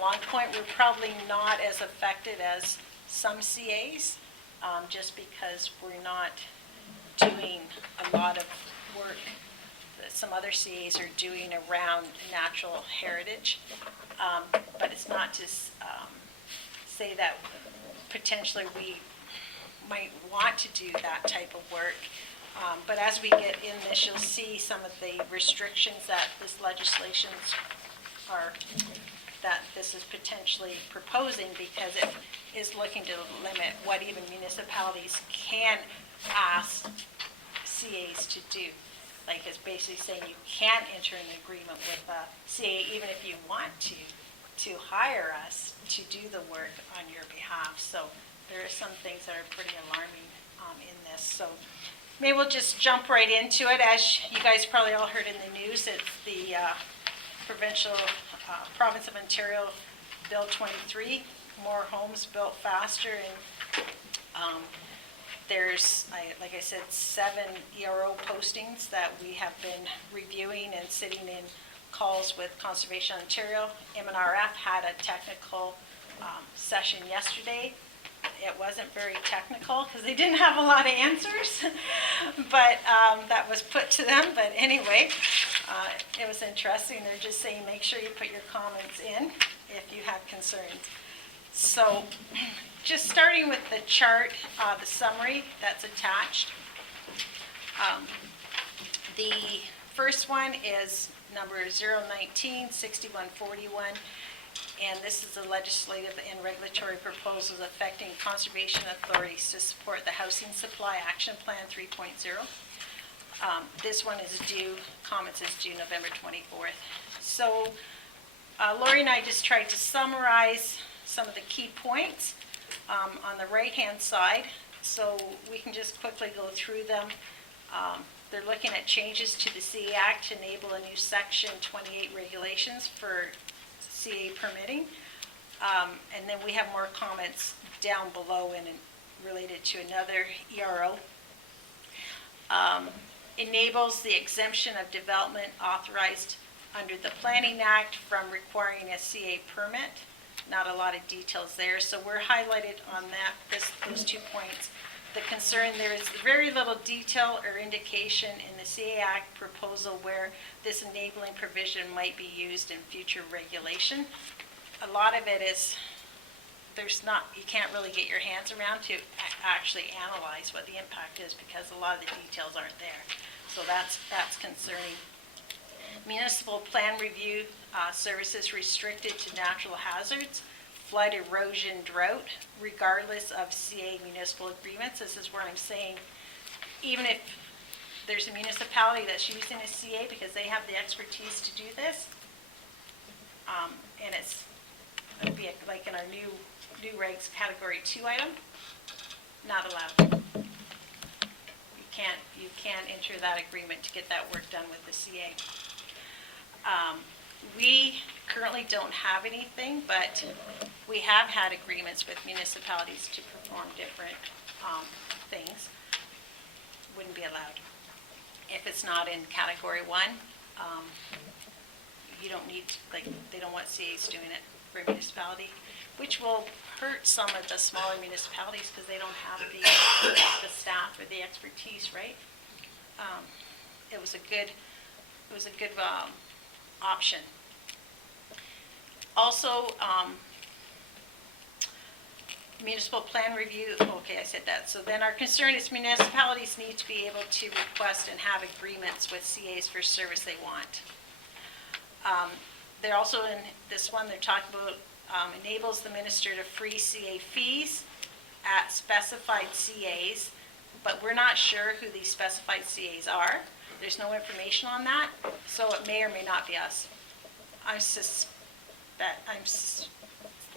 Long Point, we're probably not as affected as some CAs, just because we're not doing a lot of work that some other CAs are doing around natural heritage. But it's not to say that potentially we might want to do that type of work. But as we get in this, you'll see some of the restrictions that this that this is potentially proposing, because it is looking to limit what even municipalities can ask CAs to do. Like, it's basically saying you can't enter an agreement with a CA even if you want to hire us to do the work on your behalf. So there are some things that are pretty alarming in this. So maybe we'll just jump right into it. As you guys probably all heard in the news, it's the Province of Ontario Bill 23, more homes built faster, and there's, like I said, 7 ERO postings that we have been reviewing and sitting in calls with Conservation Ontario. MNRF had a technical session yesterday. It wasn't very technical because they didn't have a lot of answers, but that was put to them. But anyway, it was interesting. They're just saying make sure you put your comments in if you have concerns. So just starting with the chart, the summary that's attached. The first one is number 019-6141, and this is the legislative and regulatory proposals affecting conservation authorities to support the Housing Supply Action Plan 3.0. This one is due, comments is due November 24th. So Lori and I just tried to summarize some of the key points on the right-hand side, so we can just quickly go through them. They're looking at changes to the CA Act to enable a new Section 28 regulations for CA permitting. And then we have more comments down below and related to another ERO. Enables the exemption of development authorized under the Planning Act from requiring a CA permit. Not a lot of details there, so we're highlighted on that, those 2 points. The concern, there is very little detail or indication in the CA Act proposal where this enabling provision might be used in future regulation. A lot of it is, you can't really get your hands around to actually analyze what the impact is because a lot of the details aren't there. So that's concerning. Municipal plan review services restricted to natural hazards, flood, erosion, drought, regardless of CA municipal agreements. This is where I'm saying, even if there's a municipality that's using a CA because they have the expertise to do this, and it'd be like in our new regs category 2 item, not allowed. You can't enter that agreement to get that work done with the CA. We currently don't have anything, but we have had agreements with municipalities to perform different things. Wouldn't be allowed. If it's not in category 1, you don't need, like, they don't want CAs doing it for a municipality, which will hurt some of the smaller municipalities because they don't have the staff or the expertise, right? It was a good option. Also, municipal plan review, okay, I said that. So then our concern is municipalities need to be able to request and have agreements with CAs for service they want. They're also in this one, they're talking about enables the minister to free CA fees at specified CAs, but we're not sure who these specified CAs are. There's no information on that, so it may or may not be us. I'm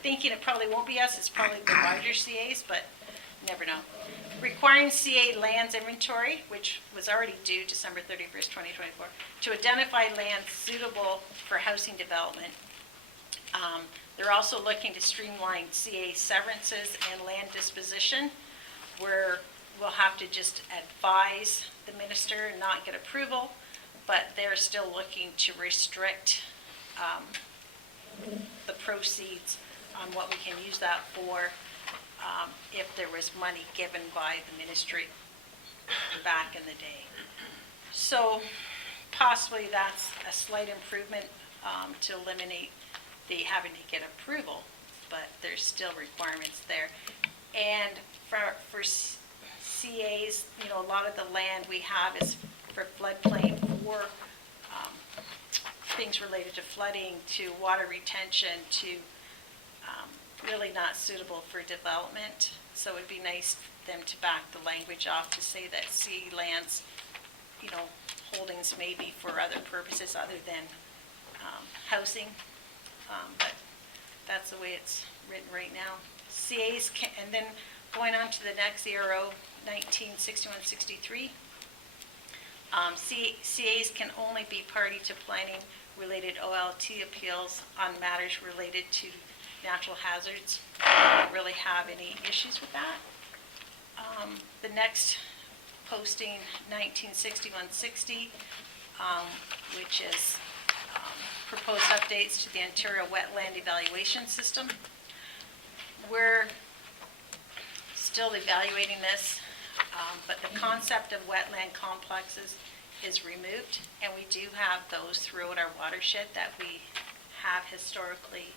thinking it probably won't be us. It's probably the larger CAs, but never know. Requiring CA lands inventory, which was already due December 31st, 2024, to identify lands suitable for housing development. They're also looking to streamline CA severances and land disposition, where we'll have to just advise the minister and not get approval, but they're still looking to restrict the proceeds on what we can use that for if there was money given by the ministry back in the day. So possibly that's a slight improvement to eliminate the having to get approval, but there's still requirements there. And for CAs, you know, a lot of the land we have is for floodplain, for things related to flooding, to water retention, to really not suitable for development. So it'd be nice for them to back the language off to say that CA lands, you know, holdings may be for other purposes other than housing. But that's the way it's written right now. CAs can, and then going on to the next ERO 1961-63, CAs can only be party to planning related OLT appeals on matters related to natural hazards. I don't really have any issues with that. The next posting 1961-60, which is proposed updates to the Ontario Wetland Evaluation System. We're still evaluating this, but the concept of wetland complexes is removed, and we do have those throughout our watershed that we have historically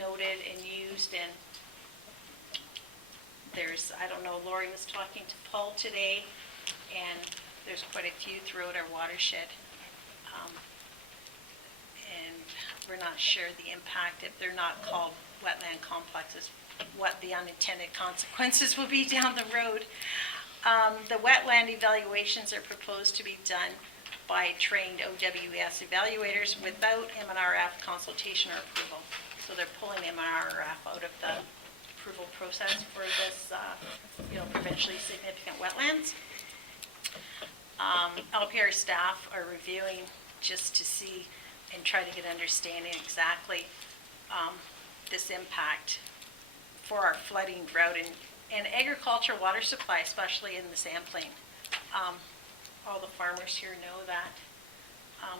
noted and used. And there's, I don't know, Lori was talking to Paul today, and there's quite a few throughout our watershed. And we're not sure the impact, if they're not called wetland complexes, what the unintended consequences will be down the road. The wetland evaluations are proposed to be done by trained OWS evaluators without MNRF consultation or approval. So they're pulling MNRF out of the approval process for this, provincially significant wetlands. LPR staff are reviewing just to see and try to get understanding exactly this impact for our flooding, drought, and agriculture water supply, especially in the sand plain. All the farmers here know that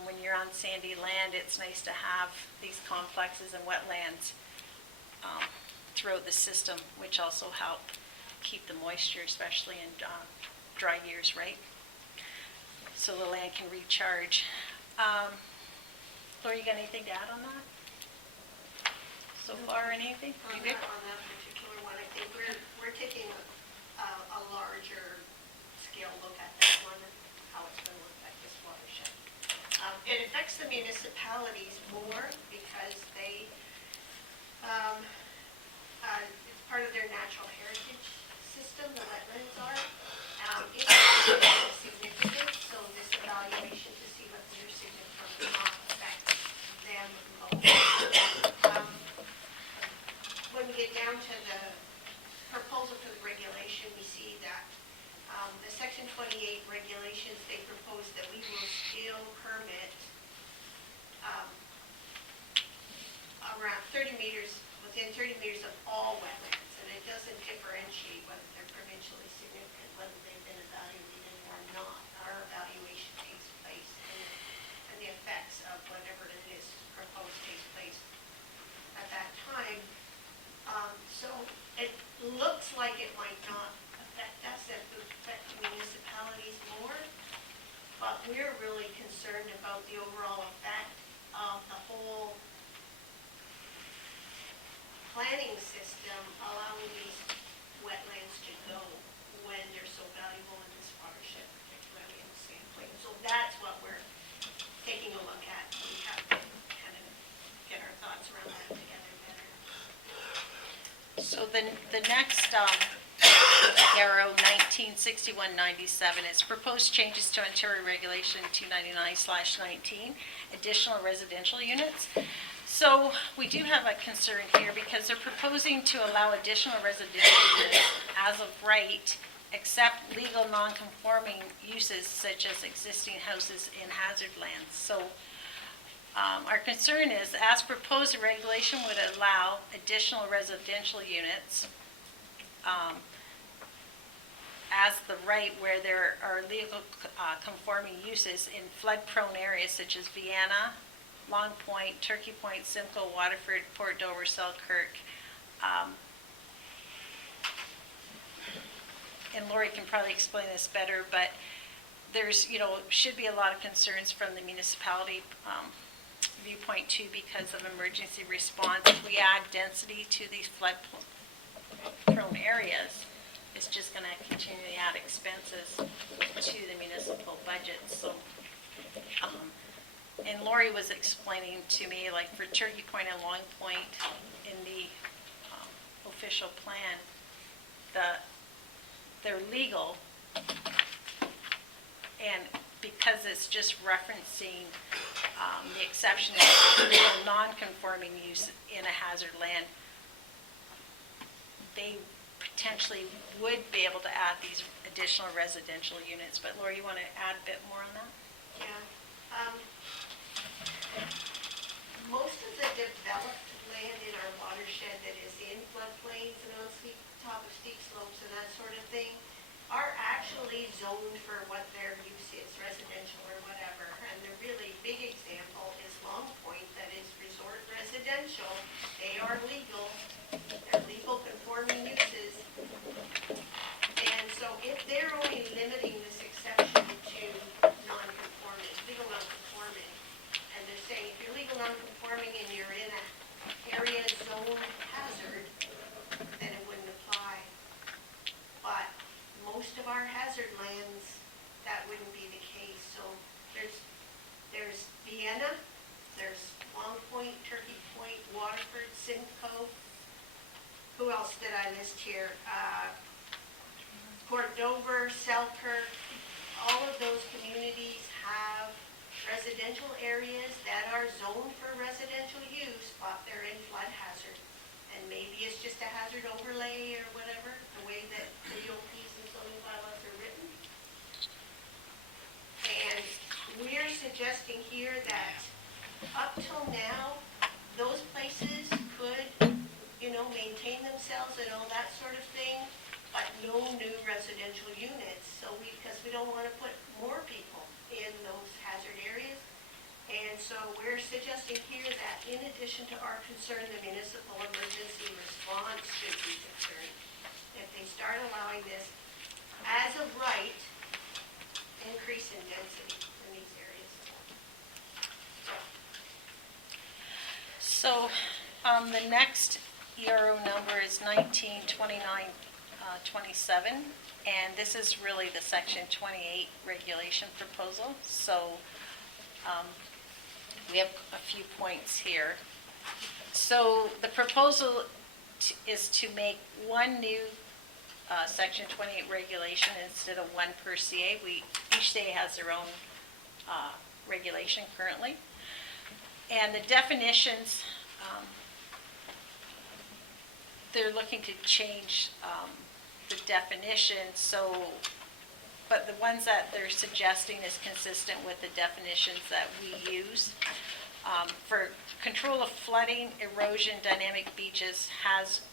when you're on sandy land, it's nice to have these complexes and wetlands throughout the system, which also help keep the moisture, especially in dry years, right? So the land can recharge. Laura, you got anything to add on that? So far, anything? On You good? that particular one, I think we're taking a larger scale look at this one, and how it's going to affect this watershed. it affects the municipalities more because they, it's part of their natural heritage system, the wetlands are. It's significant, so this evaluation to see what their significant will not affect them most. When we get down to the proposal for the regulation, we see that the Section 28 regulations, they propose that we will still permit around 30 meters, within 30 meters of all wetlands, and it doesn't differentiate whether they're provincially significant, whether they've been evaluated or not. Our evaluation takes place, and the effects of whatever it is proposed takes place at that time. So it looks like it might not affect us, it would affect municipalities more, but we're really concerned about the overall effect of the whole planning system allowing these wetlands to go when they're so valuable in this watershed, particularly in Sandpoint. So that's what we're taking a look at. We have to kind of get our thoughts around that together better. So the next arrow, 196197, is proposed changes to Ontario Regulation 299/19, additional residential units. So we do have a concern here because they're proposing to allow additional residential units as of right, except legal non-conforming uses such as existing houses in hazard lands. So our concern is, as proposed, the regulation would allow additional residential units as the right where there are legal conforming uses in flood-prone areas such as Vienna, Long Point, Turkey Point, Simcoe, Waterford, Port Dover, Selkirk. And Lori can probably explain this better, but there's, should be a lot of concerns from the municipality viewpoint too because of emergency response. If we add density to these flood-prone areas, it's just going to continually add expenses to the municipal budget. So, and Lori was explaining to me, like for Turkey Point and Long Point in the official plan, they're legal, and because it's just referencing the exception of legal non-conforming use in a hazard land, they potentially would be able to add these additional residential units. But Laura, you want to add a bit more on that? Yeah. Most of the developed land in our watershed that is in floodplains and on top of steep slopes and that sort of thing are actually zoned for what their use is, residential or whatever. And the really big example is Long Point, that is resort residential. They are legal. They're legal conforming uses. And so if they're only limiting this exception to non-conforming, legal non-conforming, and they're saying if you're legal non-conforming and you're in an area zone hazard, then it wouldn't apply. But most of our hazard lands, that wouldn't be the case. So there's Vienna, there's Long Point, Turkey Point, Waterford, Simcoe. Who else did I list here? Port Dover, Selkirk. All of those communities have residential areas that are zoned for residential use, but they're in flood hazard. And maybe it's just a hazard overlay or whatever, the way that the OPs and zoning bylaws are written. And we're suggesting here that up till now, those places could, maintain themselves and all that sort of thing, but no new residential units. So because we don't want to put more people in those hazard areas. And so we're suggesting here that in addition to our concern, the municipal emergency response should be concerned. If they start allowing this as of right, increase in density in these areas. So the next ERO number is 1929-27, and this is really the Section 28 regulation proposal. So we have a few points here. So the proposal is to make one new Section 28 regulation instead of one per CA. Each CA has their own regulation currently. And the definitions, they're looking to change the definition, but the ones that they're suggesting is consistent with the definitions that we use. For control of flooding, erosion, dynamic beaches,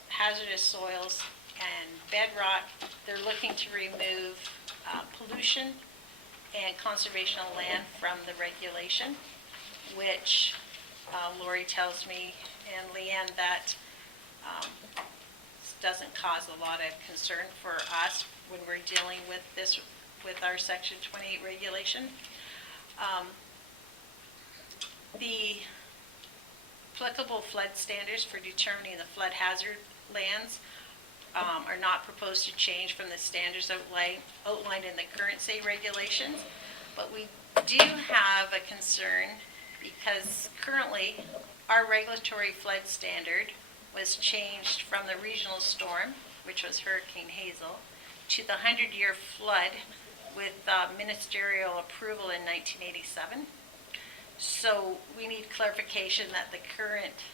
hazardous soils, and bedrock, they're looking to remove pollution and conservation of land from the regulation, which Lori tells me, and Leanne, that doesn't cause a lot of concern for us when we're dealing with this, with our Section 28 regulation. The applicable flood standards for determining the flood hazard lands are not proposed to change from the standards outlined in the current state regulations, but we do have a concern because currently our regulatory flood standard was changed from the regional storm, which was Hurricane Hazel, to the 100-year flood with ministerial approval in 1987. So we need clarification that the current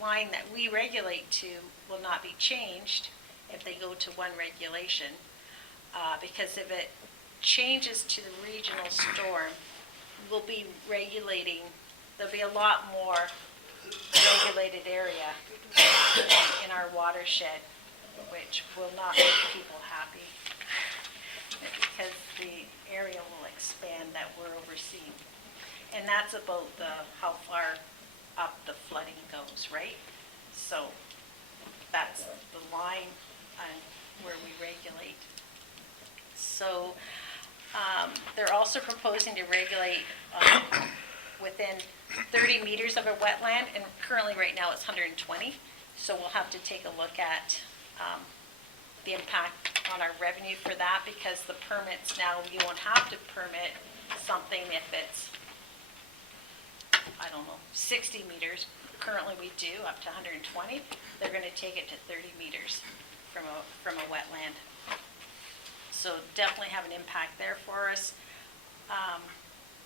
line that we regulate to will not be changed if they go to one regulation. Because if it changes to the regional storm, we'll be regulating, there'll be a lot more regulated area in our watershed, which will not make people happy because the area will expand that we're overseeing. And that's about how far up the flooding goes, right? So that's the line on where we regulate. So they're also proposing to regulate within 30 meters of a wetland, and currently right now it's 120. So we'll have to take a look at the impact on our revenue for that, because the permits now, you won't have to permit something if it's, I don't know, 60 meters. Currently we do up to 120. They're going to take it to 30 meters from a wetland. So definitely have an impact there for us.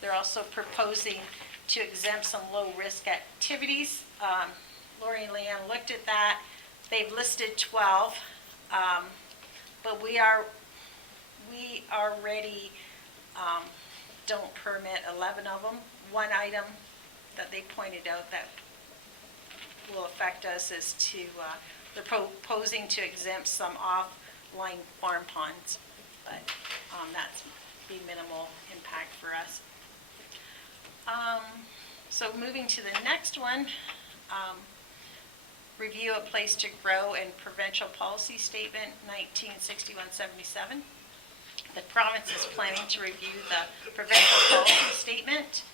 They're also proposing to exempt some low-risk activities. Lori and Leanne looked at that. They've listed 12, but we already don't permit 11 of them. One item that they pointed out that will affect us is they're proposing to exempt some offline farm ponds, but that's be minimal impact for us. So moving to the next one, review a place to grow and provincial policy statement 1961-77. The province is planning to review the provincial policy statement,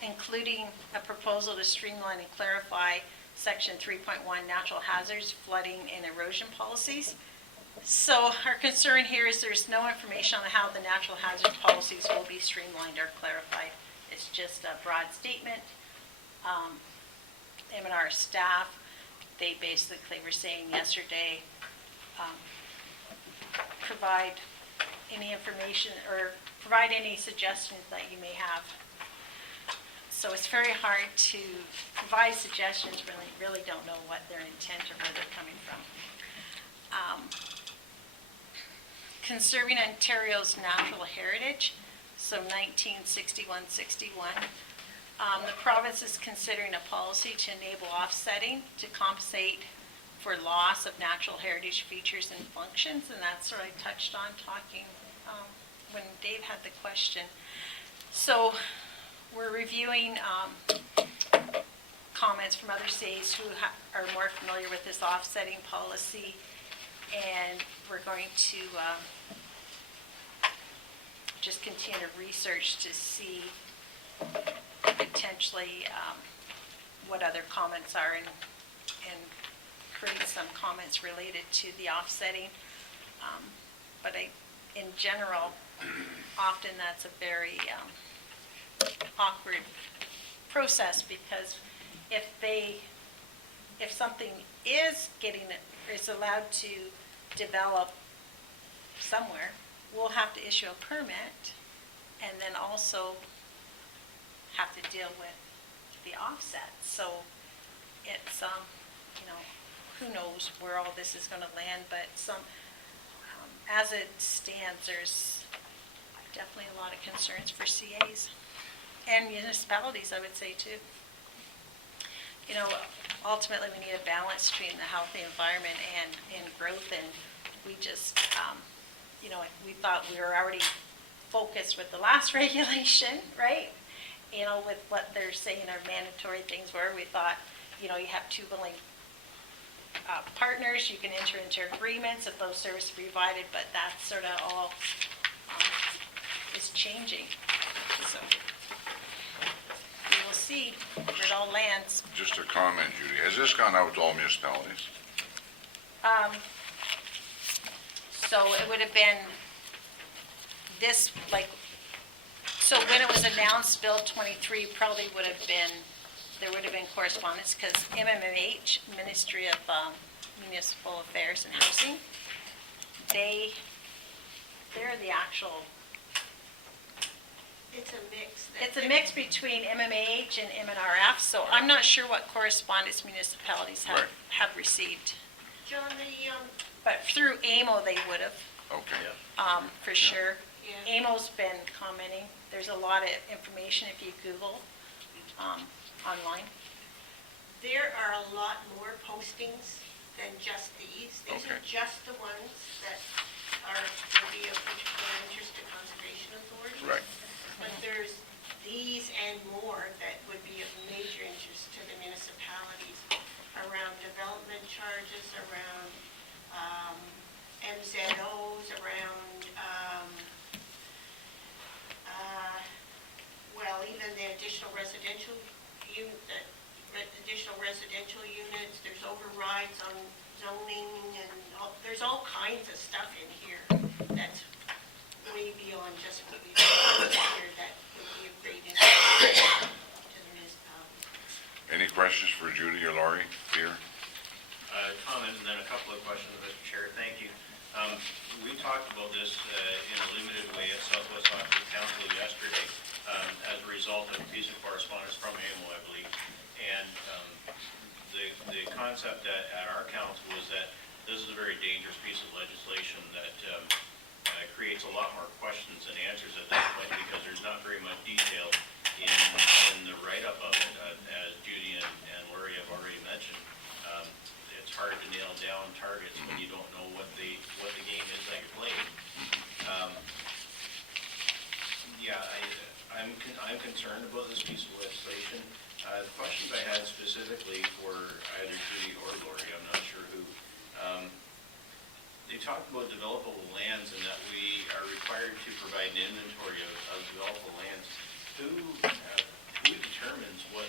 including a proposal to streamline and clarify Section 3.1 natural hazards, flooding, and erosion policies. So our concern here is there's no information on how the natural hazard policies will be streamlined or clarified. It's just a broad statement. M&R staff, they basically were saying yesterday, provide any information or provide any suggestions that you may have. So it's very hard to provide suggestions, really don't know what their intent or where they're coming from. Conserving Ontario's natural heritage, so 1961-61. The province is considering a policy to enable offsetting to compensate for loss of natural heritage features and functions, and that's what I touched on talking when Dave had the question. So we're reviewing comments from other states who are more familiar with this offsetting policy, and we're going to just continue to research to see potentially what other comments are and create some comments related to the offsetting. But in general, often that's a very awkward process, because if something is allowed to develop somewhere, we'll have to issue a permit and then also have to deal with the offset. So it's, who knows where all this is going to land, but as it stands, there's definitely a lot of concerns for CAs and municipalities, I would say, too. Ultimately, we need a balance between the healthy environment and growth, and we just, we thought we were already focused with the last regulation, right? With what they're saying our mandatory things were, we thought, you have two willing partners, you can enter into agreements if those services are provided, but that sort of all is changing. So we will see where it all lands. Just a comment, Judy, has this gone out to all municipalities? So it would have been this, so when it was announced, Bill 23 probably there would have been correspondence, because MMH, Ministry of Municipal Affairs and Housing, they're the actual, It's a mix. it's a mix between MMAH and MNRF, so I'm not sure what correspondence municipalities Right. have received. John, But through AMO, they would have, Okay. for sure. Yeah. AMO's been commenting. There's a lot of information if you Google online. there are a lot more postings than just these. These are Okay. just the ones that will be of particular interest to conservation authorities. Right. But there's these and more that would be of major interest to the municipalities around development charges, around MZOs, around, even the additional residential units, there's overrides on zoning, and there's all kinds of stuff in here that's way beyond just what we here that would be of great interest to the municipalities. Any questions for Judy or Laurie here? Comment and then a couple of questions, Mr. Chair. Thank you. We talked about this in a limited way at Southwest Ottawa Council yesterday as a result of a piece of correspondence from AMO, I believe. And the concept at our council was that this is a very dangerous piece of legislation that creates a lot more questions than answers at this point, because there's not very much detail in the write-up of it. As Judy and Laurie have already mentioned, it's hard to nail down targets when you don't know what the game is that you're playing. I'm concerned about this piece of legislation. The questions I had specifically for either Judy or Laurie, I'm not sure who. They talked about developable lands and that we are required to provide an inventory of developable lands. Who determines what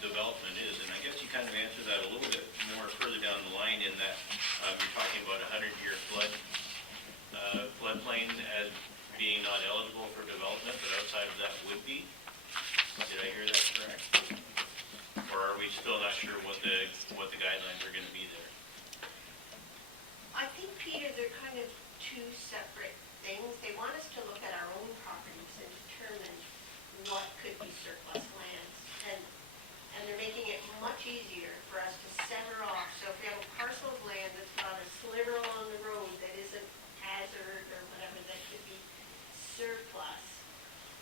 development is? And I guess you kind of answered that a little bit more further down the line in that you're talking about a 100-year floodplain as being not eligible for development, but outside of that would be. Did I hear that correct? Or are we still not sure what the guidelines are going to be there? I think, Peter, they're kind of two separate things. They want us to look at our own properties and determine what could be surplus lands. And they're making it much easier for us to sever off. So if we have a parcel of land that's got a sliver along the road that isn't hazard or whatever, that could be surplus,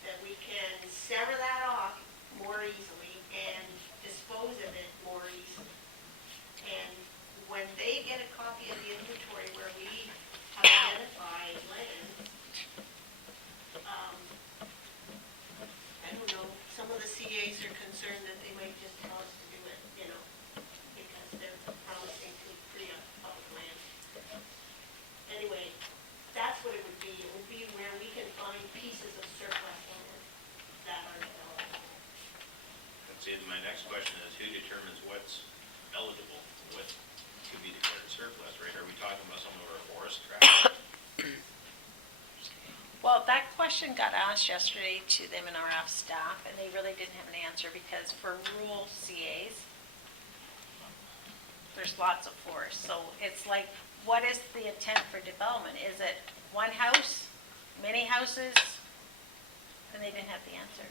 that we can sever that off more easily and dispose of it more easily. And when they get a copy of the inventory where we have identified land, I don't know, some of the CAs are concerned that they might just tell us to do it, because they're promising to free up public land. Anyway, that's what it would be. It would be where we can find pieces of surplus land that are developable. Let's see, my next question is who determines what's eligible, what could be declared surplus, right? Are we talking about some of our forest tracts? Well, that question question got asked yesterday to the MNRF staff, and they really didn't have an answer, because for rural CAs, there's lots of forests, so it's like, what is the intent for development? Is it one house, many houses? And they didn't have the answer.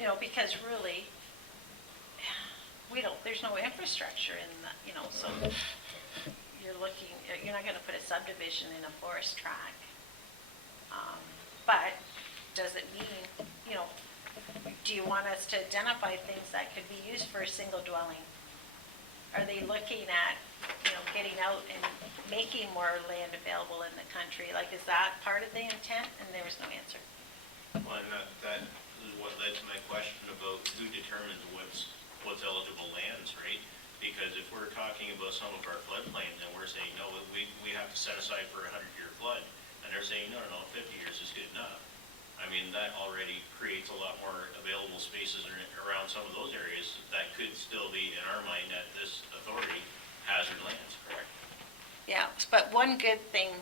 You know, because really, there's no infrastructure in the, you know, so you're not gonna put a subdivision in a forest tract. But does it mean, you know, do you want us to identify things that could be used for a single dwelling? Are they looking at, you know, getting out and making more land available in the country? Like, is that part of the intent? And there was no answer. Well, and that is what led to my question about who determines what's eligible lands, right? Because if we're talking about some of our floodplains and we're saying, no, we have to set aside for a 100-year flood, and they're saying, no, 50 years is good enough. I mean, that already creates a lot more available spaces around some of those areas that could still be, in our mind, at this authority, hazard lands, correct? Yeah, but one good thing,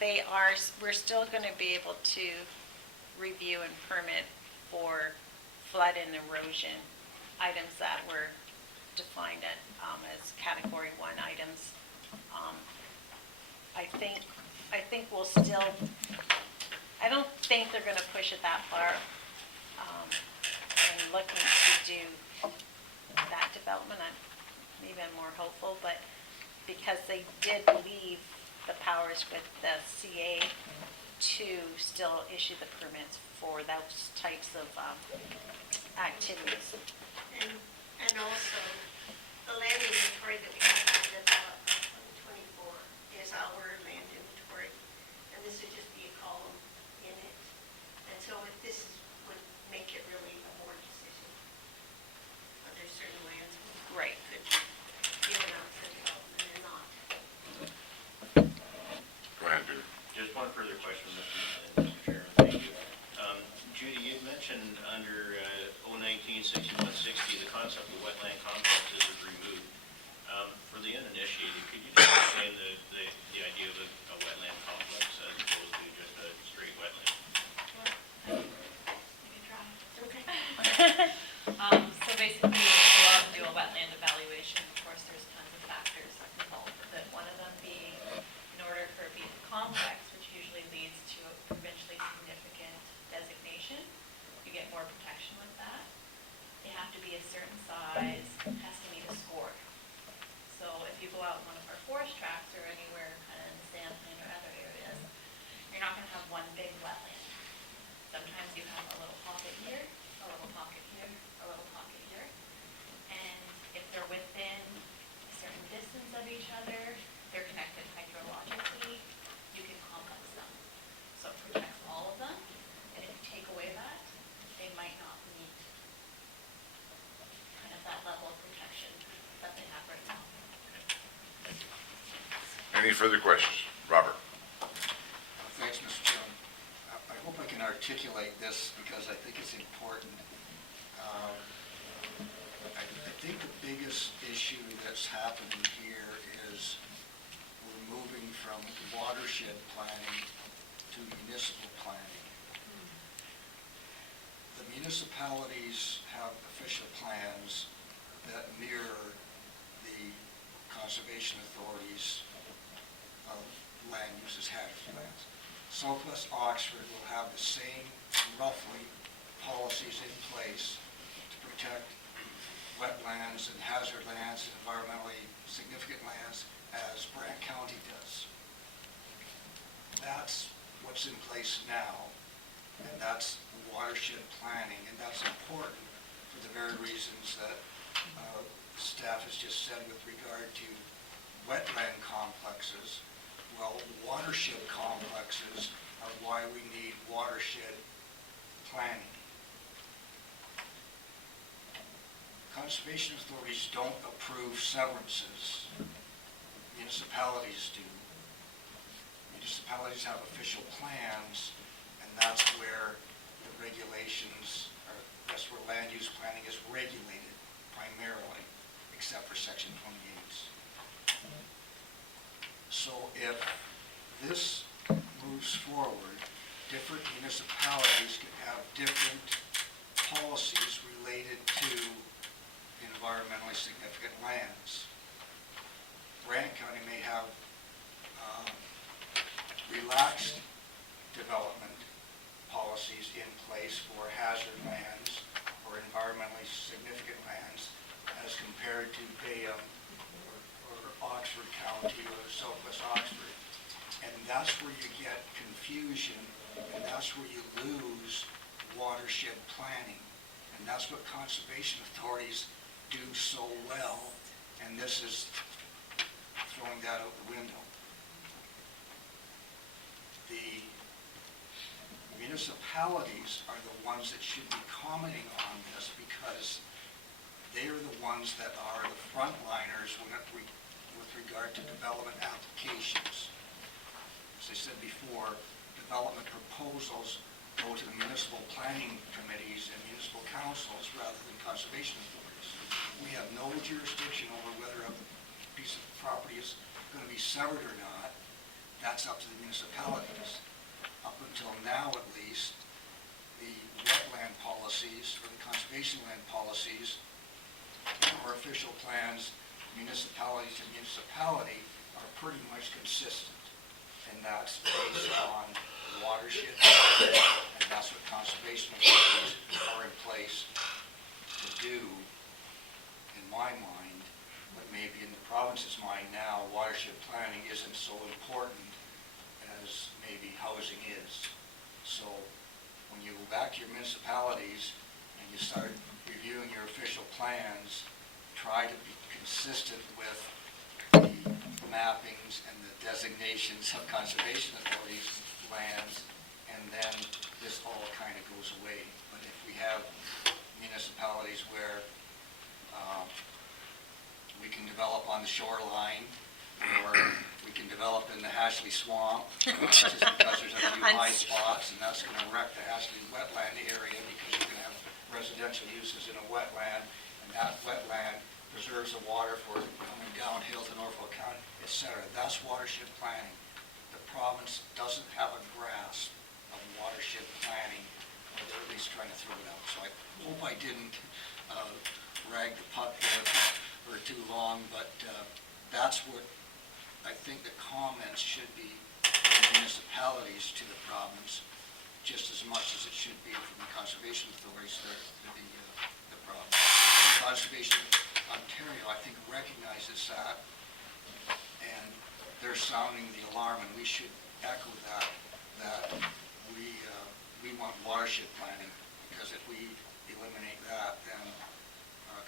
we're still gonna be able to review and permit for flood and erosion items that were defined as category 1 items. I think we'll still, I don't think they're gonna push it that far, and looking to do that development. Maybe I'm more hopeful, but because they did leave the powers with the CA to still issue the permits for those types of activities. And also, the land inventory that we have to develop on 24 is our land inventory, and this would just be a column in it. And so this would make it really a board decision. But there's certain lands Right. could be given up for development and not. Go ahead, Peter. Just one further question, Mr. Chairman, thank you. Judy, you mentioned under 019-6160, the concept of wetland complexes is removed. For the uninitiated, could you just explain the idea of a wetland complex as opposed to just a straight wetland? You can try. Okay. So basically, if you want to do a wetland evaluation, of course, there's tons of factors that involved with it. One of them being, in order for it to be complex, which usually leads to a provincially significant designation, you get more protection with that. They have to be a certain size, has to meet a score. So if you go out in one of our forest tracts or anywhere kind of in the sandplain or other areas, you're not going to have one big wetland. Sometimes you have a little pocket here, a little pocket here, a little pocket here. And if they're within a certain distance of each other, they're connected hydrologically, you can complex them. So it protects all of them, and if you take away that, they might not meet kind of that level of protection that they have right now. Any further questions? Robert? Thanks, Mr. Chairman. I hope I can articulate this because I think it's important. I think the biggest issue that's happening here is we're moving from watershed planning to municipal planning. The municipalities have official plans that mirror the conservation authorities' land uses hazard lands. Southwest Oxford will have the same, roughly, policies in place to protect wetlands and hazard lands and environmentally significant lands as Brant County does. That's what's in place now, and that's watershed planning, and that's important for the very reasons that staff has just said with regard to wetland complexes. Well, watershed complexes are why we need watershed planning. Conservation authorities don't approve severances. Municipalities do. Municipalities have official plans, and that's where the regulations, or that's where land use planning is regulated primarily, except for Section 28. So if this moves forward, different municipalities can have different policies related to environmentally significant lands. Grant County may have relaxed development policies in place for hazard lands or environmentally significant lands as compared to Bayham or Oxford County or Southwest Oxford. And that's where you get confusion, and that's where you lose watershed planning. And that's what conservation authorities do so well, and this is throwing that out the window. The municipalities are the ones that should be commenting on this because they are the ones that are the frontliners with regard to development applications. As I said before, development proposals go to the municipal planning committees and municipal councils rather than conservation authorities. We have no jurisdiction over whether a piece of property is going to be severed or not. That's up to the municipalities. Up until now, at least, the wetland policies or the conservation land policies or official plans, municipality to municipality, are pretty much consistent. And that's based on watershed, and that's what conservation authorities are in place to do, in my mind. But maybe in the province's mind now, watershed planning isn't so important as maybe housing is. So when you go back to your municipalities and you start reviewing your official plans, try to be consistent with the mappings and the designations of conservation authorities' lands, and then this all kind of goes away. But if we have municipalities where we can develop on the shoreline, or we can develop in the Hashley Swamp, just because there's a few high spots, and that's going to wreck the Hashley wetland area because you're going to have residential uses in a wetland, and that wetland preserves the water for coming downhill to Norfolk County, etc. That's watershed planning. The province doesn't have a grasp of watershed planning, or they're at least trying to throw it out. So I hope I didn't rag the puck there for too long, but that's what I think the comments should be from municipalities to the province, just as much as it should be from the conservation authorities to the province. Conservation Ontario, I think, recognizes that, and they're sounding the alarm, and we should echo that we want watershed planning, because if we eliminate that, then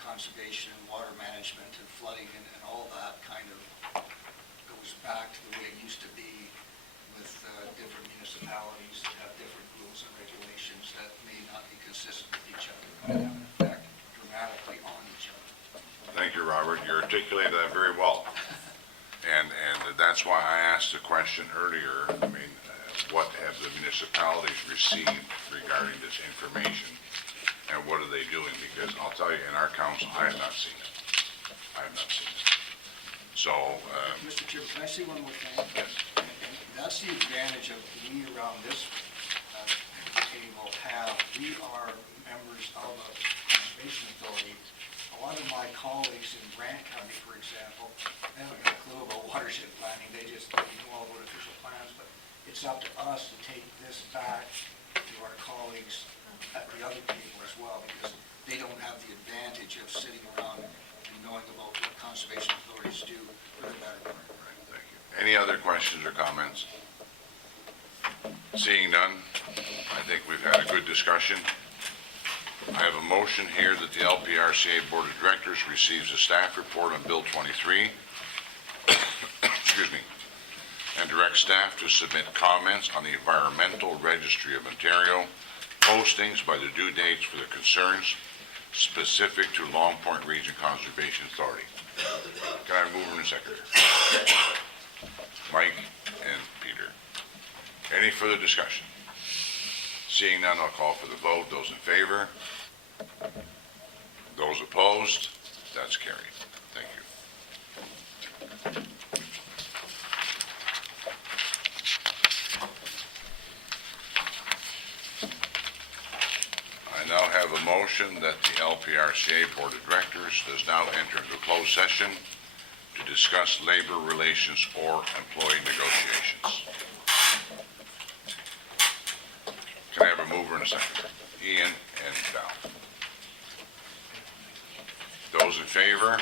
conservation and water management and flooding and all that kind of goes back to the way it used to be with different municipalities that have different rules and regulations that may not be consistent with each other and have an effect dramatically on each other. Thank you, Robert. You articulated that very well. And that's why I asked the question earlier. I mean, what have the municipalities received regarding this information? And what are they doing? Because I'll tell you, in our council, I have not seen it. I have not seen it. So, Mr. Chairman, can I say one more thing? yes. And that's the advantage of we around this table have. We are members of a conservation authority. A lot of my colleagues in Grant County, for example, they haven't got a clue about watershed planning. They just know all about official plans, but it's up to us to take this back to our colleagues at the other table as well, because they don't have the advantage of sitting around and knowing about what conservation authorities do for the better part. Right, thank you. Any other questions or comments? Seeing none, I think we've had a good discussion. I have a motion here that the LPRCA Board of Directors receives a staff report on Bill 23, excuse me, and directs staff to submit comments on the Environmental Registry of Ontario postings by the due dates for the concerns specific to Long Point Region Conservation Authority. Can I move in a second? Mike and Peter. Any further discussion? Seeing none, I'll call for the vote. Those in favor? Those opposed? That's carried. Thank you. motion that the LPRCA Board of Directors does now enter into closed session to discuss labor relations or employee negotiations. Can I have a mover and a second? Ian and Val. Those in favor?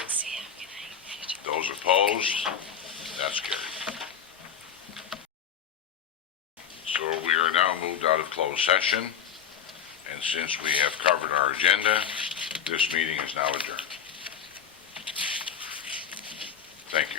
Those opposed? That's carried. So we are now moved out of closed session, and since we have covered our agenda, this meeting is now adjourned. Thank you.